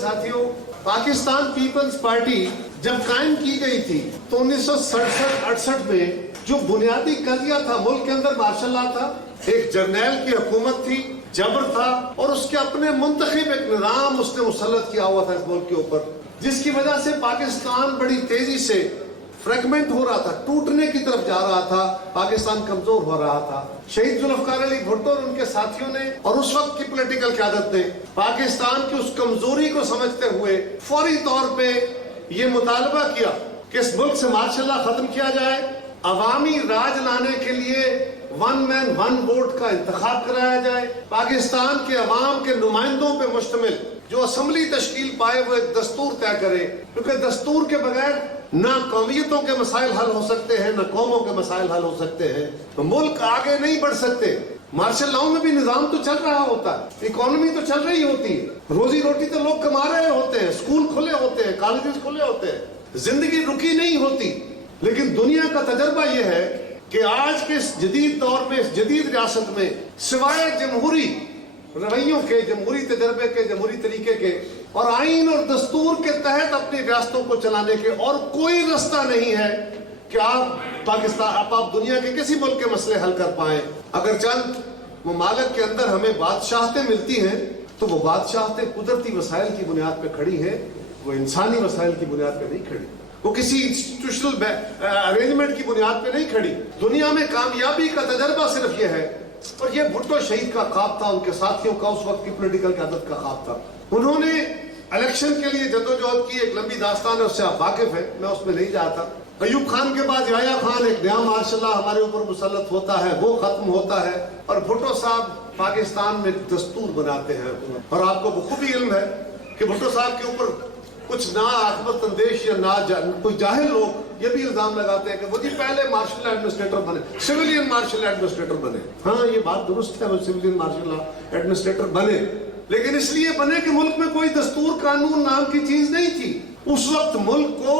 साथियों, Pakistan peoples party जब कायम की गई थी तो 1967-68 में जो बुनियादी कजिया था, मुल्क के अंदर मार्शल लॉ था, एक जर्नैल की हुकूमत थी, जबर था और उसके अपने मुंतखब एक निज़ाम उसने मुसल्लत किया हुआ था इस मुल्क के ऊपर, जिसकी वजह से पाकिस्तान बड़ी तेजी से फ्रेगमेंट हो रहा था, टूटने की तरफ जा रहा था, पाकिस्तान कमजोर हो रहा था। शहीद जुल्फ़िकार अली भुट्टो और उनके साथियों ने और उस वक्त की पॉलिटिकल क़यादत ने पाकिस्तान की उस कमजोरी को समझते हुए फौरी तौर पे ये मुतालबा किया कि इस मुल्क से मार्शल लॉ खत्म किया जाए, अवामी राज लाने के लिए वन मैन वन वोट का इंतखाब कराया जाए, पाकिस्तान के अवाम के नुमाइंदों पे मुश्तमिल जो असेंबली तश्कील पाए वो एक दस्तूर तय करे, क्योंकि दस्तूर के बगैर ना कौमियतों के मसाइल हल हो सकते हैं, ना कौमों के मसाइल हल हो सकते हैं, तो मुल्क आगे नहीं बढ़ सकते। मार्शल लॉ में भी निजाम तो चल रहा होता है, इकोनॉमी तो चल रही होती है, रोजी रोटी तो लोग कमा रहे होते हैं, स्कूल खुले होते हैं, कॉलेजेस खुले होते हैं, जिंदगी रुकी नहीं होती। लेकिन दुनिया का तजर्बा यह है कि आज के इस जदीद दौर में, इस जदीद रियासत में, सिवाय जमहूरी रवैयों के, जमहूरी तजर्बे के, जमहूरी तरीके के और आइन और दस्तूर के तहत अपनी रियासतों को चलाने के और कोई रास्ता नहीं है कि आप दुनिया के किसी मुल्क के मसले हल कर पाएं। अगर चंद ममालिक के अंदर हमें बादशाहतें मिलती हैं तो वो बादशाहतें कुदरती वसाइल की बुनियाद पर खड़ी हैं, वो इंसानी वसाइल की बुनियाद पर नहीं खड़ी, वो किसी इंस्टीट्यूशनल अरेंजमेंट की बुनियाद पे नहीं खड़ी। दुनिया में कामयाबी का तजर्बा सिर्फ ये है, और ये भुट्टो शहीद का ख्वाब था, उनके साथियों का, उस वक्त की पॉलिटिकल क़यादत का ख्वाब था। उन्होंने इलेक्शन के लिए जद्दोजहद की, एक लंबी दास्तान है, उससे आप वाकिफ हैं, मैं उसमें नहीं जाता। अयूब खान के बाद याया खान, एक नया मार्शल लॉ हमारे ऊपर मुसल्लत होता है, वो खत्म होता है और भुट्टो साहब पाकिस्तान में दस्तूर बनाते हैं। और आपको बखूबी इल्म है कि भुट्टो साहब के ऊपर कुछ ना आखिरत अंदेश या ना कोई जाहिल लोग ये भी इल्जाम लगाते हैं कि वो जी पहले मार्शल एडमिनिस्ट्रेटर बने, सिविलियन मार्शल एडमिनिस्ट्रेटर बने। हाँ, ये बात दुरुस्त है, वो सिविलियन मार्शल एडमिनिस्ट्रेटर बने, लेकिन इसलिए बने कि मुल्क में कोई दस्तूर कानून नाम की चीज नहीं थी। उस वक्त मुल्क को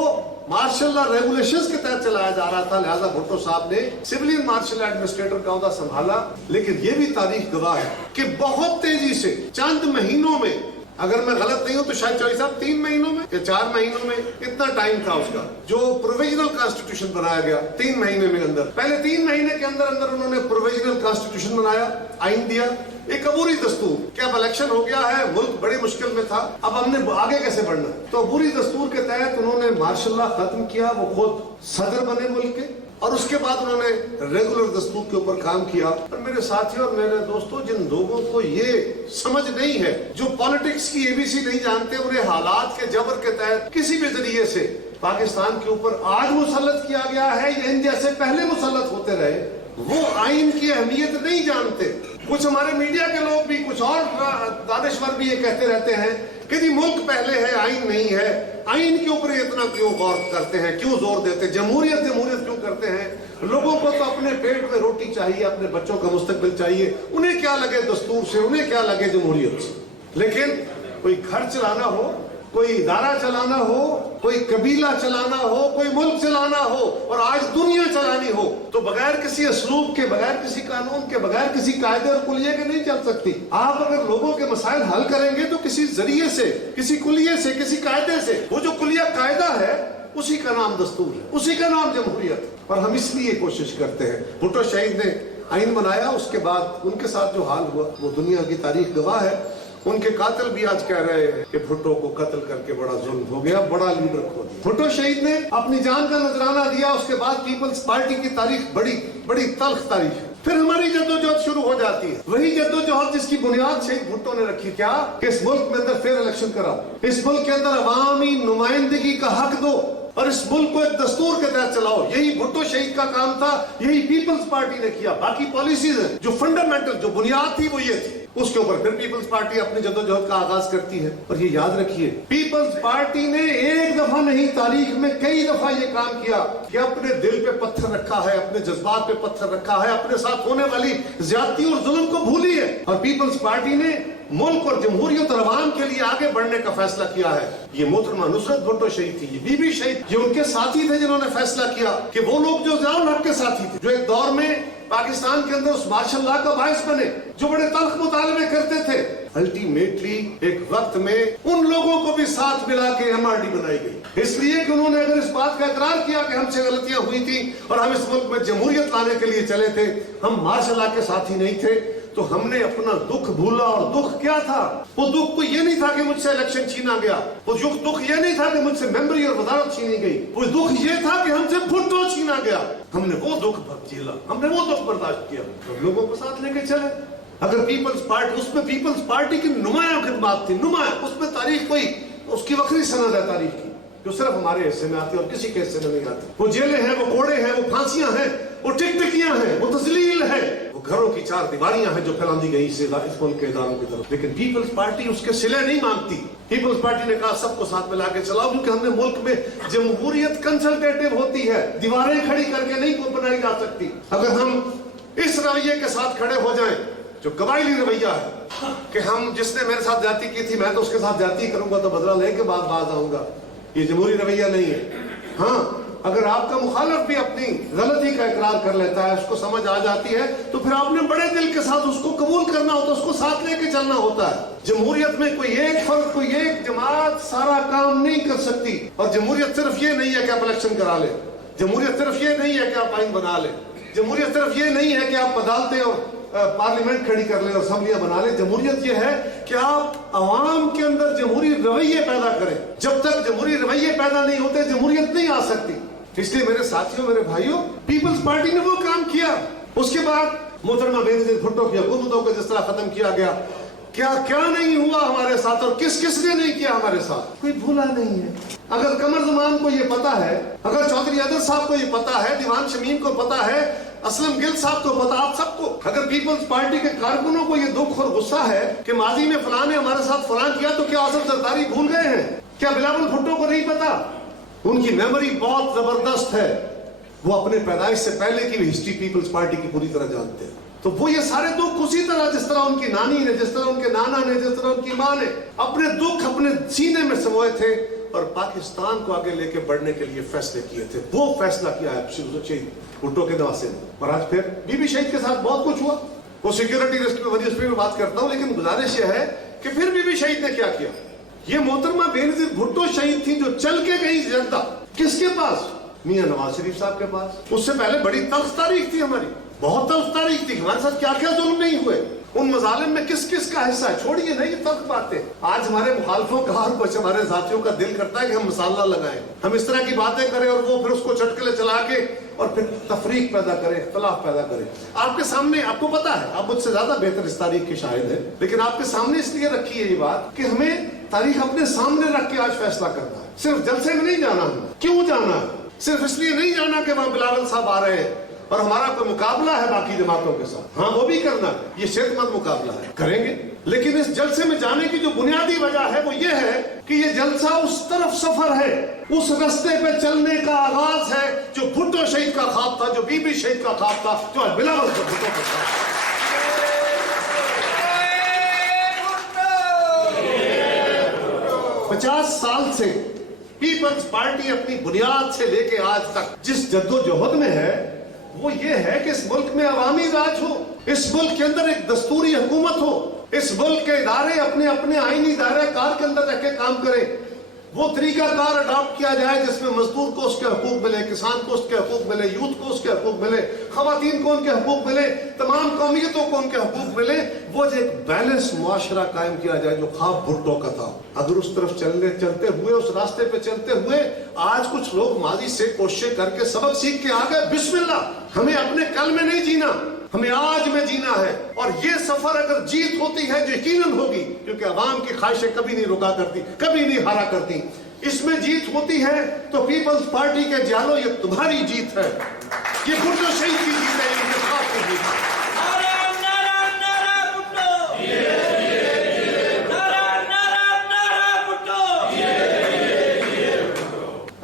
मार्शल लॉ रेगुलेशंस के तहत चलाया जा रहा था, लिहाजा भुट्टो साहब ने सिविलियन मार्शल एडमिनिस्ट्रेटर का ओहदा संभाला। लेकिन ये भी तारीख गवाह है कि बहुत तेजी से चंद महीनों में, अगर मैं गलत नहीं हूं तो शायद चौधरी साहब 3 महीनों में या 4 महीनों में, इतना टाइम था उसका, जो प्रोविजनल कॉन्स्टिट्यूशन बनाया गया 3 महीने में अंदर, पहले 3 महीने के अंदर अंदर उन्होंने प्रोविजनल कॉन्स्टिट्यूशन बनाया, आइन दिया, एक अबूरी दस्तूर कि अब इलेक्शन हो गया है, मुल्क बड़ी मुश्किल में था, अब हमने आगे कैसे बढ़ना, तो अबूरी दस्तूर के तहत उन्होंने मार्शल लॉ खत्म किया, वो खुद सदर बने मुल्क के, और उसके बाद उन्होंने रेगुलर दस्तूर के ऊपर काम किया। और मेरे साथियों और मेरे दोस्तों, जिन लोगों को ये समझ नहीं है, जो पॉलिटिक्स की एबीसी नहीं जानते, उन्हें हालात के जबर के तहत किसी भी जरिए से पाकिस्तान के ऊपर आज मुसल्लत किया गया है या इन जैसे पहले मुसल्लत होते रहे, वो आइन की अहमियत नहीं जानते। कुछ हमारे मीडिया के लोग भी, कुछ और दानिश्वर भी ये कहते रहते हैं कि जी मुल्क पहले है, आइन नहीं है, आइन के ऊपर इतना क्यों गौर करते हैं, क्यों जोर देते हैं, जमहूरियत जमहूरियत क्यों करते हैं। लोगों को तो अपने पेट में रोटी चाहिए, अपने बच्चों का मुस्तकबिल चाहिए, उन्हें क्या लगे दस्तूर से, उन्हें क्या लगे जमहूरियत से। लेकिन कोई घर चलाना हो, कोई इदारा चलाना हो, कोई कबीला चलाना हो, कोई मुल्क चलाना हो और आज दुनिया चलानी हो, तो बगैर किसी असलूब के, बगैर किसी कानून के, बगैर किसी कायदे और कुलिये के नहीं चल सकती। आप अगर लोगों के मसाइल हल करेंगे तो किसी जरिए से, किसी कुलिये से, किसी कायदे से, वो जो कुलिया कायदा है उसी का नाम दस्तूर है, उसी का नाम जमहूरियत। और हम इसलिए कोशिश करते हैं। भुट्टो शहीद ने आइन बनाया, उसके बाद उनके साथ जो हाल हुआ वो दुनिया की तारीख गवाह है। उनके कातिल भी आज कह रहे हैं कि भुट्टो को कत्ल करके बड़ा जुल्म हो गया, बड़ा लीडर खो दिया। भुट्टो शहीद ने अपनी जान का नजराना दिया, उसके बाद पीपल्स पार्टी की तारीख बड़ी बड़ी तल्ख तारीख है। फिर हमारी जद्दोजहद शुरू हो जाती है, वही जद्दोजहद जिसकी बुनियाद शहीद भुट्टो ने रखी। क्या कि इस मुल्क में अंदर फिर इलेक्शन कराओ, इस मुल्क के अंदर अवामी नुमाइंदगी का हक दो और इस मुल्क को एक दस्तूर के तहत चलाओ। यही भुट्टो शहीद का काम था, यही पीपल्स पार्टी ने किया। बाकी पॉलिसीज है, जो फंडामेंटल, जो बुनियाद थी वो ये थी, उसके ऊपर फिर पीपल्स पार्टी अपनी जद्दोजहद का आगाज करती है। और ये याद रखिए, पीपल्स पार्टी ने एक दफा नहीं, तारीख में कई दफा ये काम किया कि अपने दिल पे पत्थर रखा है, अपने जज्बात पे पत्थर रखा है, अपने साथ होने वाली ज्यादती और जुल्म को भूली है। और पीपल्स पार्टी ने मुल्क और जमहूरियत और अवाम के लिए आगे बढ़ने का फैसला किया है। ये मोहतरमा नुसरत भुट्टो शहीद थी, ये बीबी शहीद, ये उनके साथी थे जिन्होंने फैसला किया कि वो लोग जो ज़ियाउल हक के साथी थे, जो एक दौर में पाकिस्तान के अंदर उस मार्शल लॉ का बायस बने जो बड़े तल्ख मुतालबे करते थे। अल्टीमेटली एक वक्त में उन लोगों को भी साथ मिला के एमआरडी बनाई गई, इसलिए कि उन्होंने अगर इस बात का इकरार किया कि हमसे गलतियां हुई थी और हम इस मुल्क में जमहूरियत लाने के लिए चले थे, हम मार्शल लॉ के साथी नहीं थे, तो हमने अपना दुख भूला। और दुख क्या था? वो दुख को ये नहीं था कि मुझसे इलेक्शन छीना गया, वो दुख ये नहीं था कि मुझसे मेंबरी और वजारत छीनी गई, वो दुख ये था कि हमसे भुट्टो छीना गया। हमने वो दुख झेला, हमने वो दुख बर्दाश्त किया, तो लोगों को साथ लेके चले। अगर पीपल्स पार्टी, उसमें पीपल्स पार्टी की नुमाया खिदमत थी, नुमाया, उसमें तारीख कोई उसकी वक्री सनद है तारीख की, जो सिर्फ हमारे हिस्से में आती है और किसी के हिस्से में नहीं आती। वो जेलें हैं, वो कोड़े हैं, वो फांसियां हैं, वो टिकटिकियां हैं, वो तजलील है, वो घरों की चार दीवारियां हैं जो फैलांदी गई इस मुल्क के इदारों की तरफ। लेकिन पीपल्स पार्टी उसके सिले नहीं मांगती। पीपल्स पार्टी ने कहा सबको साथ में लाके चलाओ, क्योंकि हमने मुल्क में जमहूरियत कंसल्टेटिव होती है, दीवारें खड़ी करके नहीं को बनाई जा सकती। अगर हम इस रवैये के साथ खड़े हो जाएं जो कबायली रवैया है कि हम जिसने मेरे साथ जाति की थी मैं तो उसके साथ जाति करूंगा तो बदला लेके बाद बाज आऊंगा, ये जमहूरी रवैया नहीं है। हाँ, अगर आपका मुखालिफ भी अपनी गलती का इकरार कर लेता है, उसको समझ आ जाती है, तो फिर आपने बड़े दिल के साथ उसको कबूल करना होता है, उसको साथ लेके चलना होता है। जमहूरियत में कोई एक फर्द, कोई एक जमात सारा काम नहीं कर सकती। और जमहूरियत सिर्फ ये नहीं है कि आप इलेक्शन करा ले, जमहूरियत सिर्फ ये नहीं है कि आप आइन बना ले, जमहूरियत सिर्फ ये नहीं है कि आप अदालतें और पार्लियामेंट खड़ी कर ले और असम्बलियां बना ले। जमहूरियत ये है कि आप अवाम के अंदर जमहूरी रवैये पैदा करें। जब तक जमहूरी रवैये पैदा नहीं होते जमहूरियत नहीं आ सकती। इसलिए मेरे साथियों, मेरे भाइयों, पीपल्स पार्टी ने वो काम किया। उसके बाद मोहतरमा बेनजीर भुट्टो की हुकूमतों को जिस तरह खत्म किया गया, क्या क्या नहीं हुआ हमारे साथ और किस किस ने नहीं किया हमारे साथ, कोई भूला नहीं है। अगर कमर ज़मान को ये पता है, अगर चौधरी अदर साहब को ये पता है, दीवान शमीम को पता है, असलम गिल साहब को पता, आप सबको, अगर पीपल्स पार्टी के कारकुनों को ये दुख और गुस्सा है कि माजी में फलां ने हमारे साथ फलां किया, तो क्या आसफ जरदारी भूल गए हैं? क्या बिलावल भुट्टो को नहीं पता? उनकी मेमोरी बहुत जबरदस्त है, वो अपने पैदाइश से पहले की भी हिस्ट्री पीपल्स पार्टी की पूरी तरह जानते हैं। तो वो ये सारे दुख उसी तरह, जिस तरह उनकी नानी ने, जिस तरह उनके नाना ने, जिस तरह उनकी माँ ने अपने दुख अपने सीने में समोए थे और पाकिस्तान को आगे लेके बढ़ने के लिए फैसले किए थे। वो फैसला किया है शहीद भुट्टो के नवासे ने। और आज फिर बीबी शहीद के साथ बहुत कुछ हुआ, वो सिक्योरिटी रिस्क में वजह में बात करता हूँ, लेकिन गुजारिश यह है कि फिर बीबी शहीद ने क्या किया। ये मोहतरमा बेनजीर भुट्टो शहीद थी जो चल के गई जनता किसके पास? मियां नवाज शरीफ साहब के पास। उससे पहले बड़ी तल्ख तारीख थी हमारी, बहुत तल्ख तारीख थी, हमारे साथ क्या क्या जुल्म नहीं हुए, उन मजालिम में किस किस का हिस्सा है, छोड़िए नहीं तल्ख बातें। आज हमारे मुखालफों का और कुछ हमारे साथियों का दिल करता है कि हम मसाला लगाएं, हम इस तरह की बातें करें और वो फिर उसको चटकले चला के और फिर तफरीक पैदा करें, इख्तलाफ पैदा करें। आपके सामने, आपको पता है, आप मुझसे ज्यादा बेहतर इस तारीख के शाहिद हैं, लेकिन आपके सामने इसलिए रखी है ये बात कि हमें तारीख अपने सामने रख के आज फैसला करना है। सिर्फ जलसे में नहीं जाना है। क्यों जाना है? सिर्फ इसलिए नहीं जाना कि वहां बिलावल साहब आ रहे हैं और हमारा कोई मुकाबला है बाकी जमातों के साथ। हाँ, वो भी करना है, ये सेहतमंद मुकाबला है, करेंगे। लेकिन इस जलसे में जाने की जो बुनियादी वजह है वो ये है कि ये जलसा उस तरफ सफर है, उस रास्ते पे चलने का आगाज है जो भुट्टो शहीद का ख्वाब था, जो बीबी शहीद का ख्वाब था, जो आज बिलावल भुट्टो का था। 50 साल से पीपल्स पार्टी अपनी बुनियाद से लेके आज तक जिस जद्दोजहद में है वो ये है कि इस मुल्क में अवामी राज हो, इस मुल्क के अंदर एक दस्तूरी हुकूमत हो, इस मुल्क के इदारे अपने अपने आईनी दायरे कार के अंदर रह के काम करें। वो तरीका कार अडॉप्ट किया जाए जिसमें मजदूर को उसके हकूक मिले, किसान को उसके हकूक मिले, यूथ को उसके हकूक मिले, खवातीन को उनके हकूक मिले, तमाम कौमियतों को उनके हकूक मिले। वो जो एक बैलेंस मुआशरा कायम किया जाए जो ख्वाब भुट्टो का था। अगर उस तरफ चलते हुए, उस रास्ते पे चलते हुए आज कुछ लोग माजी से कोशिश करके सबक सीख के आ गए, बिस्मिल्लाह, हमें अपने कल में नहीं जीना, हमें आज में जीना है। और ये सफर अगर जीत होती है जो यकीनन होगी, क्योंकि अवाम की ख्वाहिशें कभी नहीं रुका करती, कभी नहीं हारा करती, इसमें जीत होती है तो पीपल्स पार्टी के जालो ये तुम्हारी जीत है, ये भुट्टो शहीद की जीत है, इनके साथ की जीत है।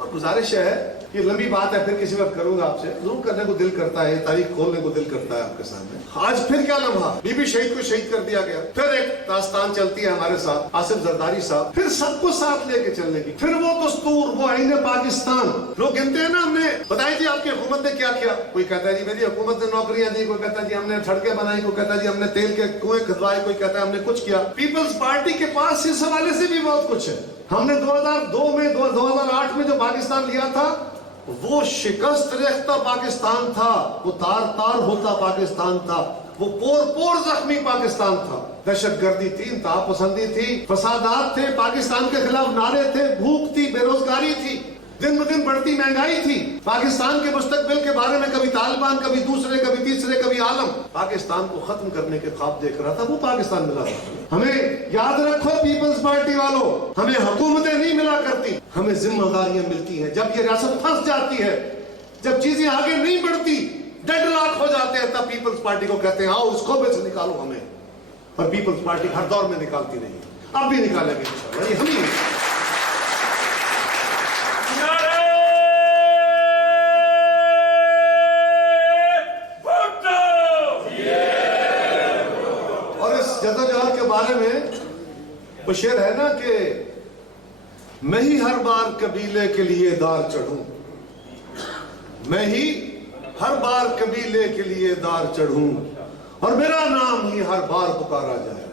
और गुजारिश है یہ لمبی بات ہے، پھر کسی وقت کروں گا آپ سے، ضرور کرنے کو دل کرتا ہے، تاریخ کھولنے کو دل کرتا ہے آپ کے سامنے. آج پھر کیا لمحہ، بی بی شہید کو شہید کر دیا گیا. پھر ایک داستان چلتی ہے ہمارے ساتھ، آصف زرداری صاحب، پھر سب کو ساتھ لے کے چلنے کی. پھر وہ دستور، وہ آئین پاکستان، لوگ گنتے ہیں نا، ہم نے بتائی جی آپ کی حکومت نے کیا کیا. کوئی کہتا ہے جی میری حکومت نے نوکریاں دی، کوئی کہتا ہے جی ہم نے سڑکیں بنائی، کوئی کہتا ہے جی ہم نے تیل کے کنویں کھدوائے، کوئی کہتا ہے ہم نے کچھ کیا. پیپلز پارٹی کے پاس اس حوالے سے بھی بہت کچھ ہے. ہم نے 2002 میں 2008 میں جو پاکستان لیا تھا وہ شکست ریختہ پاکستان تھا، وہ تار تار ہوتا پاکستان تھا، وہ پور پور زخمی پاکستان تھا. دہشت گردی تھی، انتہا پسندی تھی، فسادات تھے، پاکستان کے خلاف نعرے تھے، بھوک تھی، بے روزگاری تھی، دن بدن بڑھتی مہنگائی تھی. پاکستان کے مستقبل کے بارے میں کبھی طالبان، کبھی دوسرے، کبھی تیسرے، کبھی عالم پاکستان کو ختم کرنے کے خواب دیکھ رہا تھا. وہ پاکستان ملا تھا. ہمیں یاد رکھو پیپلز پارٹی والوں، ہمیں حکومتیں نہیں ملا کرتی، ہمیں ذمہ داریاں ملتی ہیں. جب یہ ریاست پھنس جاتی ہے، جب چیزیں آگے نہیں بڑھتی، ڈیڈ لاک ہو جاتے ہیں، تب پیپلز پارٹی کو کہتے ہیں آؤ اس کھوبے سے نکالو ہمیں. اور پیپلز پارٹی ہر دور میں نکالتی رہی، اب بھی نکالیں گے انشاءاللہ. یہ ہم ہی جدوجہد کے بارے میں وہ شعر ہے نا کہ میں ہی ہر بار قبیلے کے لیے دار چڑھوں، میں ہی ہر بار قبیلے کے لیے دار چڑھوں، اور میرا نام ہی ہر بار پکارا جائے.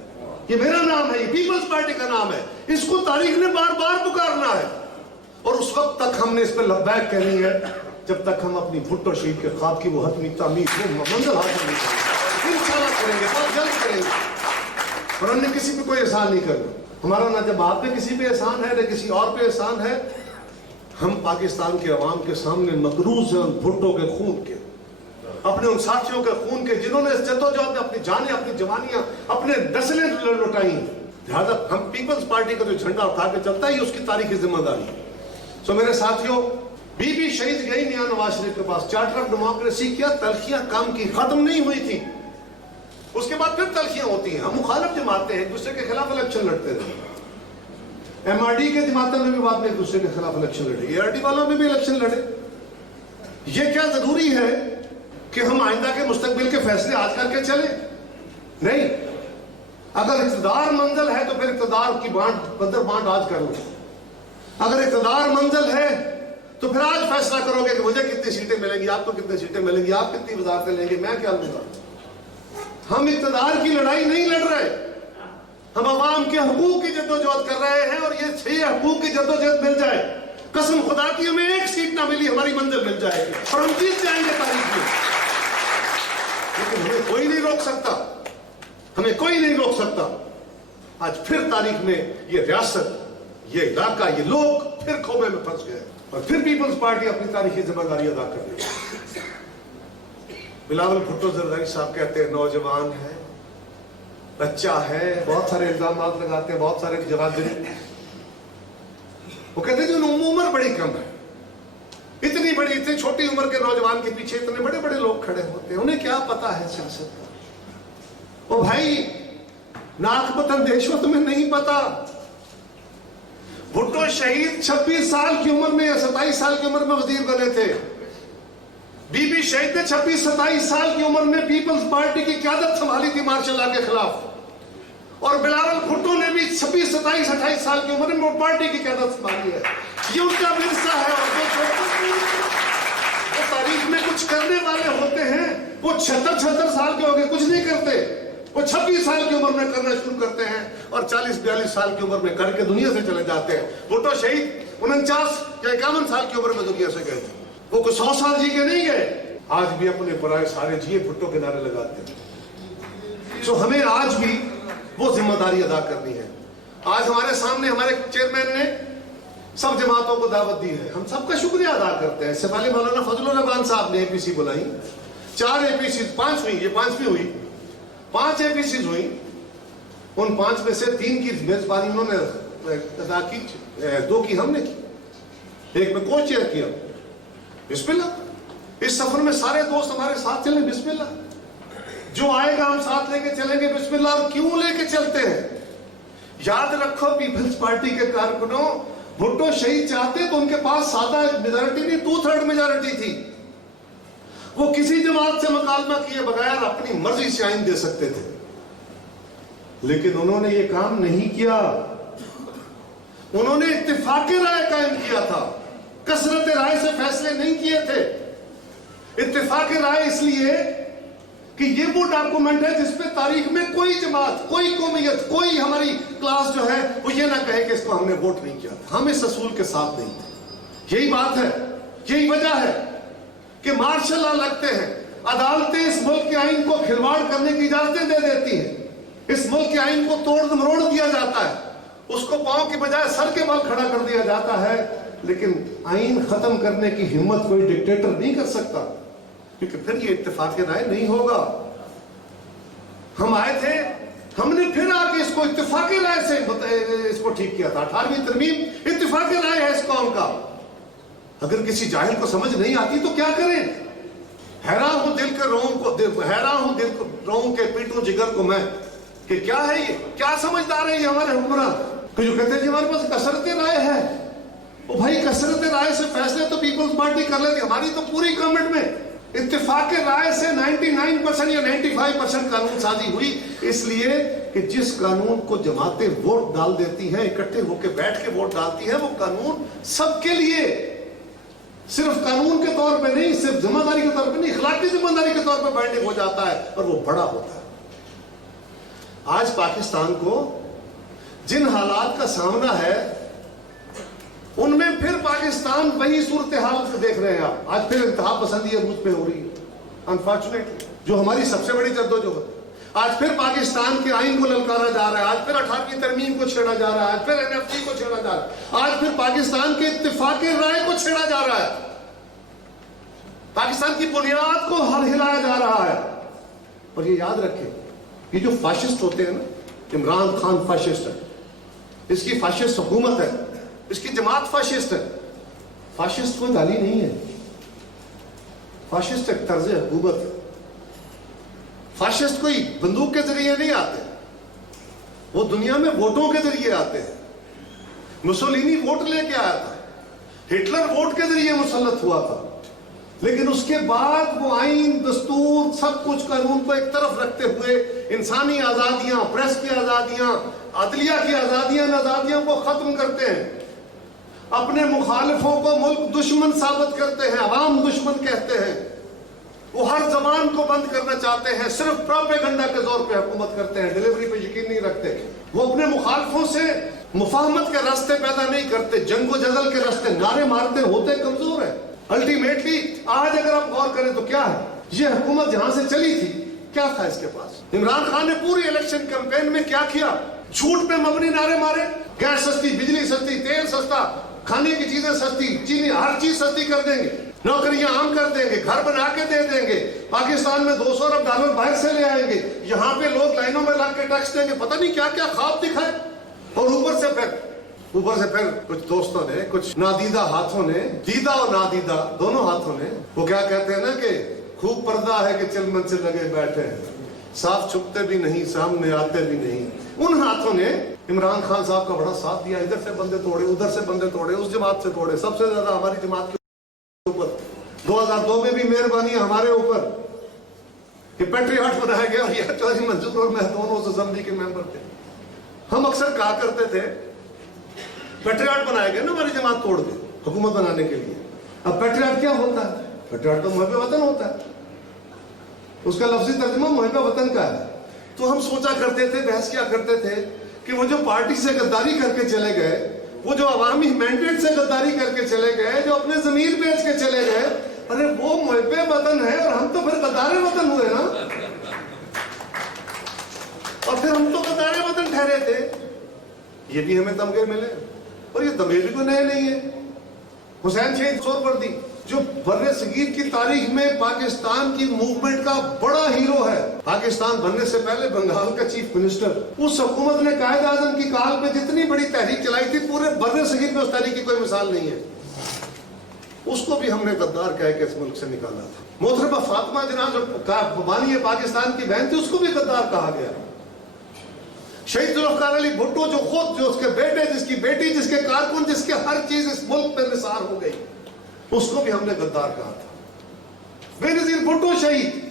یہ میرا نام ہے، یہ پیپلز پارٹی کا نام ہے، اس کو تاریخ نے بار بار پکارنا ہے. اور اس وقت تک ہم نے اس پہ لبیک کہنی ہے جب تک ہم اپنی بھٹو شہید کے خواب کی وہ حتمی تعمیر کو منزل حاصل نہیں کریں. انشاءاللہ کریں گے، بہت جلد کریں گے. اور ہم نے کسی پہ کوئی احسان نہیں کرنا. ہمارا نہ جب آپ پہ کسی پہ احسان ہے، نہ کسی اور پہ احسان ہے. ہم پاکستان کے عوام کے سامنے مقروض ہیں بھٹو کے خون کے، اپنے ان ساتھیوں کے خون کے جنہوں نے اس جدوجہد میں اپنی جانیں، اپنی جوانیاں، اپنے نسلیں لٹائی ہیں. لہٰذا ہم پیپلز پارٹی کا جو جھنڈا اٹھا کے چلتا ہے یہ اس کی تاریخی ذمہ داری ہے. سو میرے ساتھیوں، بی بی شہید گئی میاں نواز شریف کے پاس، چارٹر آف ڈیموکریسی کیا، تلخیاں کام کی ختم نہیں ہوئی تھی. اس کے بعد پھر تلخیاں ہوتی ہیں. ہم مخالف جماعتیں ہیں، ایک دوسرے کے خلاف الیکشن لڑتے رہے. ایم آر ڈی کے جماعتوں میں بھی بعد میں ایک دوسرے کے خلاف الیکشن لڑے، اے آر ڈی والوں میں بھی الیکشن لڑے. یہ کیا ضروری ہے کہ ہم آئندہ کے مستقبل کے فیصلے آج کر کے چلیں؟ نہیں. اگر اقتدار منزل ہے تو پھر اقتدار کی بدر بانٹ آج کر لو. اگر اقتدار منزل ہے تو پھر آج فیصلہ کرو گے کہ مجھے کتنی سیٹیں ملیں گی، آپ کو کتنی سیٹیں ملیں گی، آپ کتنی وزارتیں لیں گے، میں کیا لوں گا. ہم اقتدار کی لڑائی نہیں لڑ رہے، ہم عوام کے حقوق کی جدوجہد کر رہے ہیں. اور یہ 6 حقوق کی جدوجہد مل جائے، قسم خدا کی ہمیں ایک سیٹ نہ ملی ہماری منزل مل جائے گی اور ہم جیت جائیں گے تاریخ میں. لیکن ہمیں کوئی نہیں روک سکتا، ہمیں کوئی نہیں روک سکتا. آج پھر تاریخ میں یہ ریاست، یہ علاقہ، یہ لوگ پھر کھوبے میں پھنس گئے اور پھر پیپلز پارٹی اپنی تاریخی ذمہ داری ادا کر رہی ہے. بلاول بھٹو زرداری صاحب کہتے ہیں نوجوان ہے، بچہ ہے، بہت سارے الزامات لگاتے ہیں، بہت سارے جواب دیتے. وہ کہتے ہیں جو عمر بڑی کم ہے، اتنی بڑی، اتنی چھوٹی عمر کے نوجوان کے پیچھے اتنے بڑے بڑے لوگ کھڑے ہوتے ہیں، انہیں کیا پتا ہے سیاست کا. او بھائی، ناک پتن دیشو تمہیں نہیں پتا. بھٹو شہید 26 سال کی عمر میں یا 27 سال کی عمر میں وزیر بنے تھے. بی بی شہید نے 26-27 سال کی عمر میں پیپلز پارٹی کی قیادت سنبھالی تھی مارشل لا کے خلاف. اور بلاول بھٹو نے بھی 26-27-28 سال کی عمر میں پارٹی کی قیادت سنبھالی ہے. یہ ان کا ورثہ ہے. اور جو تاریخ میں کچھ کرنے والے ہوتے ہیں وہ 76 سال کے ہو گئے کچھ نہیں کرتے. وہ 26 سال کی عمر میں کرنا شروع کرتے ہیں اور 40-42 سال کی عمر میں کر کے دنیا سے چلے جاتے ہیں. بھٹو شہید 49 یا 51 سال کی عمر میں دنیا سے گئے تھے. وہ کوئی 100 سال جی کے نہیں گئے. آج بھی اپنے پرائے سارے جیے بھٹو کے نعرے لگاتے ہیں. تو ہمیں آج بھی وہ ذمہ داری ادا کرنی ہے. آج ہمارے سامنے ہمارے چیئرمین نے سب جماعتوں کو دعوت دی ہے، ہم سب کا شکریہ ادا کرتے ہیں. اس سے پہلے مولانا فضل الرحمان صاحب نے اے پی سی بلائی، 4 اے پی سی، 5 ہوئی، یہ 5ویں ہوئی، 5 اے پی سیز ہوئی. ان 5 میں سے 3 کی میزبانی انہوں نے ادا کی، 2 کی ہم نے کی، ایک میں کو چیئر کیا. بسم اللہ. اس سفر میں سارے دوست ہمارے ساتھ چلیں، بسم اللہ. جو آئے گا ہم ساتھ لے کے چلیں گے، بسم اللہ. اور کیوں لے کے چلتے ہیں؟ یاد رکھو پیپلز پارٹی کے کارکنوں، भुट्टो शहीद चाहते तो उनके पास सादा मेजॉरिटी नहीं, 2/3 मेजॉरिटी थी। वो किसी जमात से मुकालमा किए बगैर अपनी मर्जी से आइन दे सकते थे, लेकिन उन्होंने ये काम नहीं किया। उन्होंने इत्तेफाक़े राय कायम किया था, कसरत राय से फैसले नहीं किए थे। इत्तेफाक़े राय इसलिए कि ये वो डॉक्यूमेंट है जिसपे तारीख में कोई जमात, कोई कौमियत, कोई हमारी क्लास जो है वो ये ना कहे कि इसको हमने वोट नहीं किया था, हम इस असूल के साथ नहीं थे। यही बात है, यही वजह है कि मार्शल लॉ लगते हैं, अदालतें इस मुल्क के आइन को खिलवाड़ करने की इजाजतें दे देती हैं, इस मुल्क के आइन को तोड़ मरोड़ दिया जाता है, उसको पांव की बजाय सर के बल खड़ा कर दिया जाता है। लेकिन आइन खत्म करने की हिम्मत कोई डिक्टेटर नहीं कर सकता, क्योंकि फिर ये इत्तेफाक़ राय नहीं होगा। हम आए थे, हमने फिर आके इसको इत्तेफाक़ राय से इसको ठीक किया था। 18वीं तरमीम इत्तेफाक़ राय है इस कौम का। अगर किसी जाहिल को समझ नहीं आती तो क्या करें? हैरान हूं दिल के रोम को, हैरान हूं दिल रोम के पीटू जिगर को मैं, कि क्या है ये, क्या समझदार है ये हमारे हुक्मरान, कि जो कहते हैं जी हमारे पास कसरत राय है। ओ भाई, कसरत राय से फैसले तो पीपल्स पार्टी कर लेती, हमारी तो पूरी गवर्नमेंट में इत्तेफाक़ राय से 99% या 95% कानून साजी हुई, इसलिए कि जिस कानून को जमातें वोट डाल देती हैं, इकट्ठे होकर बैठ के वोट डालती हैं, वो कानून सबके लिए, सिर्फ कानून के तौर पे नहीं, सिर्फ जिम्मेदारी के तौर पे नहीं, इखलाकी जिम्मेदारी के तौर पे बाइंडिंग हो जाता है और वो बड़ा होता है। आज पाकिस्तान को जिन हालात का सामना है, उनमें फिर पाकिस्तान वही सूरत हाल देख रहे हैं आप। आज फिर इंतहा पसंदी मुझ पे हो रही है, अनफॉर्चुनेटली, जो हमारी सबसे बड़ी जद्दोजहद। आज फिर पाकिस्तान के आइन को ललकारा जा रहा है, आज फिर 18वीं तरमीम को छेड़ा जा रहा है, आज फिर NFG को छेड़ा जा रहा है, आज फिर पाकिस्तान के इत्तेफाक़ राय को छेड़ा जा रहा है, पाकिस्तान की बुनियाद को हिलाया जा रहा है। और ये याद रखें, ये जो फाशिस्ट होते हैं ना, इमरान खान फाशिस्ट है, इसकी फाशिस्ट हुकूमत है, इसकी जमात फाशिस्ट है। फाशिस्ट कोई गाली नहीं है, फाशिस्ट एक तर्ज हुकूमत है। फाशिस्ट कोई बंदूक के जरिए नहीं आते, वो दुनिया में वोटों के जरिए आते हैं। मुसोलिनी वोट लेके आया था, हिटलर वोट के जरिए मुसल्लत हुआ था, लेकिन उसके बाद वो आइन, दस्तूर, सब कुछ कानून को एक तरफ रखते हुए इंसानी आजादियां, प्रेस की आजादियां, अदलिया की आजादियां को खत्म करते हैं, अपने मुखालिफों को मुल्क दुश्मन साबित करते हैं, अवाम दुश्मन कहते हैं, वो हर जबान को बंद करना चाहते हैं, सिर्फ प्रोपेगेंडा के जोर पे हुकूमत करते हैं, डिलीवरी पे यकीन नहीं रखते। वो अपने मुखालिफों से मुफाहमत के रास्ते पैदा नहीं करते, जंगो जदल के रास्ते नारे मारते, होते कमजोर है। अल्टीमेटली आज अगर आप गौर करें तो क्या है, ये हुकूमत जहां से चली थी, क्या था इसके पास? इमरान खान ने पूरी इलेक्शन कैंपेन में क्या किया? झूठ पे मबनी नारे मारे, गैस सस्ती, बिजली सस्ती, तेल सस्ता, खाने की चीजें सस्ती, चीनी, हर चीज सस्ती कर देंगे, नौकरियां आम कर देंगे, घर बना के दे देंगे, पाकिस्तान में 200 अरब डॉलर बाहर से ले आएंगे, यहाँ पे लोग लाइनों में लग के टैक्स देंगे, पता नहीं क्या क्या ख्वाब दिखाए। और ऊपर से फिर कुछ दोस्तों ने, कुछ नादीदा हाथों ने, दीदा और नादीदा दोनों हाथों ने, वो क्या कहते हैं ना कि खूब पर्दा है कि चिल मंजिल लगे बैठे हैं, साफ छुपते भी नहीं, सामने आते भी नहीं। उन हाथों ने इमरान खान साहब का बड़ा साथ दिया, इधर से बंदे तोड़े, उधर से बंदे तोड़े, उस जमात से तोड़े, सबसे ज्यादा हमारी जमात के ऊपर 2002 में भी मेहरबानी है हमारे ऊपर कि पेट्रियट बनाया गया, और चौधरी मंजूर और मैं दोनों उस असेंबली के मेंबर थे। हम अक्सर कहा करते थे पेट्रियट बनाया गया ना हमारी जमात तोड़ के हुकूमत बनाने के लिए। अब पेट्रियट क्या होता है? पेट्रियट तो मुहब्बे वतन होता है, उसका लफ्जी तर्जुमा मुहब्बे वतन का है। तो हम सोचा करते थे, बहस किया करते थे कि वो जो पार्टी से गद्दारी करके चले गए, वो जो अवामी मैंडेट से गद्दारी करके चले गए, जो अपने जमीर बेच के चले गए, अरे वो मुहब्बे वतन है और हम तो फिर गद्दारे वतन हुए ना, और फिर हम तो गद्दारे वतन ठहरे थे। ये भी हमें तमगे मिले, और ये तमगे भी कोई नए नहीं है। हुसैन शहीद सोहरावर्दी जो बर्रे सगीर की तारीख में पाकिस्तान की मूवमेंट का बड़ा हीरो है, पाकिस्तान बनने से पहले बंगाल का चीफ मिनिस्टर, उस हुकूमत ने कायद आजम की काल में जितनी बड़ी तहरीक चलाई थी, पूरे बर्रे सगीर में उस तहरीक की कोई मिसाल नहीं है। उसको भी हमने गद्दार कह के इस मुल्क से निकाला था। मोहतरमा फातिमा जिन्ना जो बानी पाकिस्तान की बहन थी, उसको भी गद्दार कहा गया। शहीद जुल्फ़िकार अली भुट्टो जो खुद, जो उसके बेटे, जिसकी बेटी, जिसके कारकुन, जिसके हर चीज इस मुल्क में निसार हो गई, उसको भी हमने गद्दार कहा था। बेनज़ीर भुट्टो शहीद,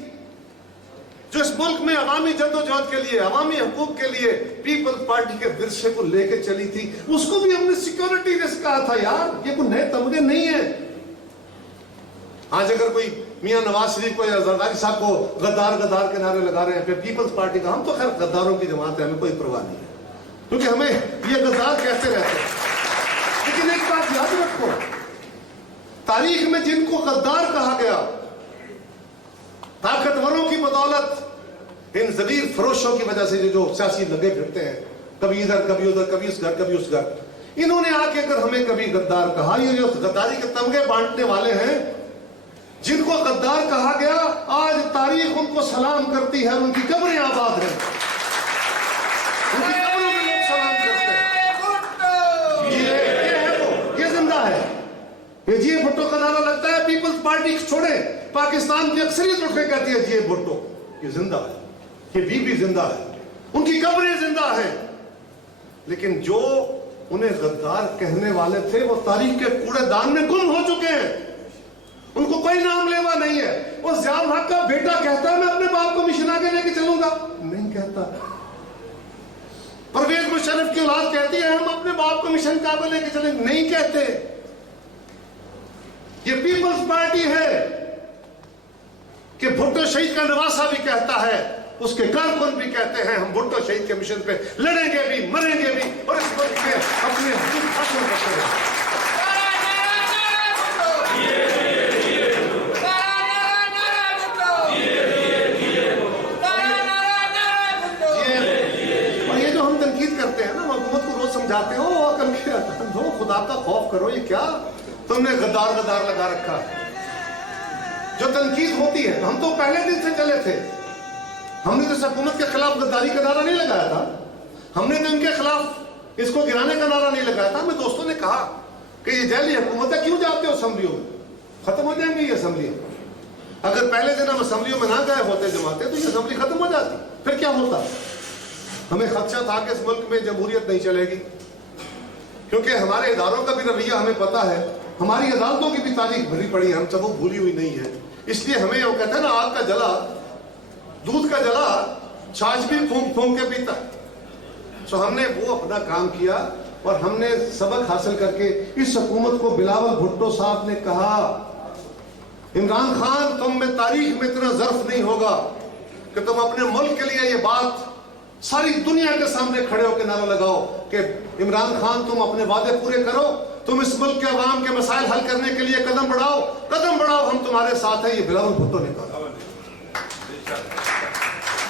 जो इस मुल्क में अवामी जद्दोजहद के लिए, अवामी हकूक के लिए पीपल्स पार्टी के विरसे को लेकर चली थी, उसको भी हमने सिक्योरिटी रिस्क कहा था। यार ये कोई नए तमगे नहीं है। आज अगर कोई मियां नवाज शरीफ को या जरदारी साहब को गद्दार गद्दार के नारे लगा रहे हैं, फिर पीपल्स पार्टी का, हम तो खैर गद्दारों की जमात है, हमें कोई परवाह नहीं है, क्योंकि हमें ये गद्दार कहते रहते हैं। लेकिन एक बात याद रखो, तारीख में जिनको गद्दार कहा गया, ताकतवरों की बदौलत, इन जबीर फरोशों की वजह से जो सियासी लगे फिरते हैं, कभी इधर कभी उधर, कभी इस घर कभी उस घर, इन्होंने आके अगर हमें कभी गद्दार कहा, ये जो गद्दारी के तमगे बांटने वाले हैं, जिनको गद्दार कहा गया, आज तारीख उनको सलाम करती है, उनकी कब्रें आबाद हैं, उनकी कब्रों में लोग सलाम करते हैं। ये है वो, ये जिंदा है। ये जी भुट्टो का नारा लगता है, पीपल्स पार्टी छोड़े, पाकिस्तान की अक्सरियत उठ के कहती है जी भुट्टो, ये जिंदा है, ये बीबी जिंदा है, उनकी कब्रें जिंदा है। लेकिन जो उन्हें गद्दार कहने वाले थे, वो तारीख के कूड़ेदान में गुम हो चुके हैं, उनको कोई नाम लेवा नहीं है। वो ज़ियाउल हक का बेटा कहता है मैं अपने बाप को मिशन आगे लेके चलूंगा, नहीं कहता। परवेज मुशर्रफ की औलाद कहती है हम अपने बाप को मिशन आगे लेके चलेंगे, नहीं कहते। ये पीपल्स पार्टी है कि भुट्टो शहीद का नवासा भी कहता है, उसके कारकुन भी कहते हैं हम भुट्टो शहीद के मिशन पे लड़ेंगे भी, मरेंगे भी, और इस मुल्क में अपने हकूक़ हासिल करते हैं। समझाते हो अकल के दो, खुदा का खौफ करो, ये क्या तुमने गद्दार गद्दार लगा रखा। जो तनकीद होती है, हम तो पहले दिन से चले थे, हमने तो हुकूमत के खिलाफ गद्दारी का नारा नहीं लगाया था, हमने तो इनके खिलाफ इसको गिराने का नारा नहीं लगाया था। हमें दोस्तों ने कहा कि ये जैली हुकूमत है, क्यों जाते हो असेंबलियों में, खत्म हो जाएंगी ये असेंबलियां। अगर पहले दिन हम असेंबलियों में ना गए होते जमाते, तो ये असेंबली खत्म हो जाती, फिर क्या होता। हमें खदशा था कि इस मुल्क में जमहूरियत नहीं चलेगी, क्योंकि हमारे इदारों का भी रवैया हमें पता है, हमारी अदालतों की भी तारीख भरी पड़ी है, हम सब भूली हुई नहीं है। इसलिए हमें वो कहते हैं ना, आग का जला, दूध का जला, छाछ भी फूंक फूंक के पीता। तो हमने वो अपना काम किया और हमने सबक हासिल करके इस हुकूमत को, बिलावल भुट्टो साहब ने कहा, इमरान खान तुम में तारीख में इतना ज़र्फ नहीं होगा कि तुम अपने मुल्क के लिए ये बात सारी दुनिया के सामने खड़े होकर नारा लगाओ कि इमरान खान तुम अपने वादे पूरे करो, तुम इस मुल्क के अवाम के मसाइल हल करने के लिए कदम बढ़ाओ, हम तुम्हारे साथ हैं। ये बिलावल भुट्टो ने कहा।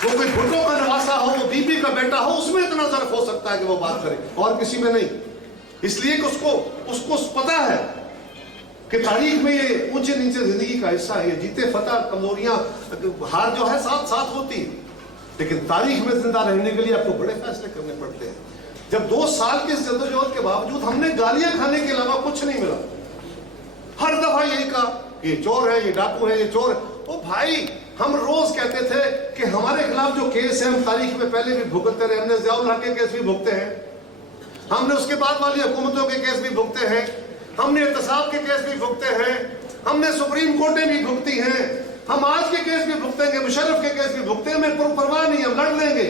वो कोई भुट्टो का नवासा हो, वो बीबी का बेटा हो, उसमें इतना ज़र्फ हो सकता है कि वो बात करे, और किसी में नहीं। इसलिए कि उसको पता है कि तारीख में ये ऊंचे नीचे जिंदगी का हिस्सा है, ये जीते फतह, कमजोरियां, हार जो है साथ साथ होती है, लेकिन तारीख में जिंदा रहने के लिए आपको बड़े फैसले करने पड़ते हैं। जब 2 साल के जद्दोजहद के बावजूद हमने गालियां खाने के अलावा कुछ नहीं मिला, हर दफा यही कहा ये चोर है, ये डाकू है, ये चोर है। ओ भाई, हम रोज कहते थे कि हमारे खिलाफ जो केस है हम तारीख में पहले भी भुगतते रहे, हमने ज़ियाउल हक के केस भी भुगते हैं, हमने उसके बाद वाली हुकूमतों के केस भी भुगते हैं, हमने एहतसाब के केस भी भुगते हैं, हमने सुप्रीम कोर्टें भी भुगती हैं, हम आज के केस भी भुगतेंगे, मुशर्रफ के केस भी भुगते हैं, हमें परवाह नहीं, हम लड़ लेंगे।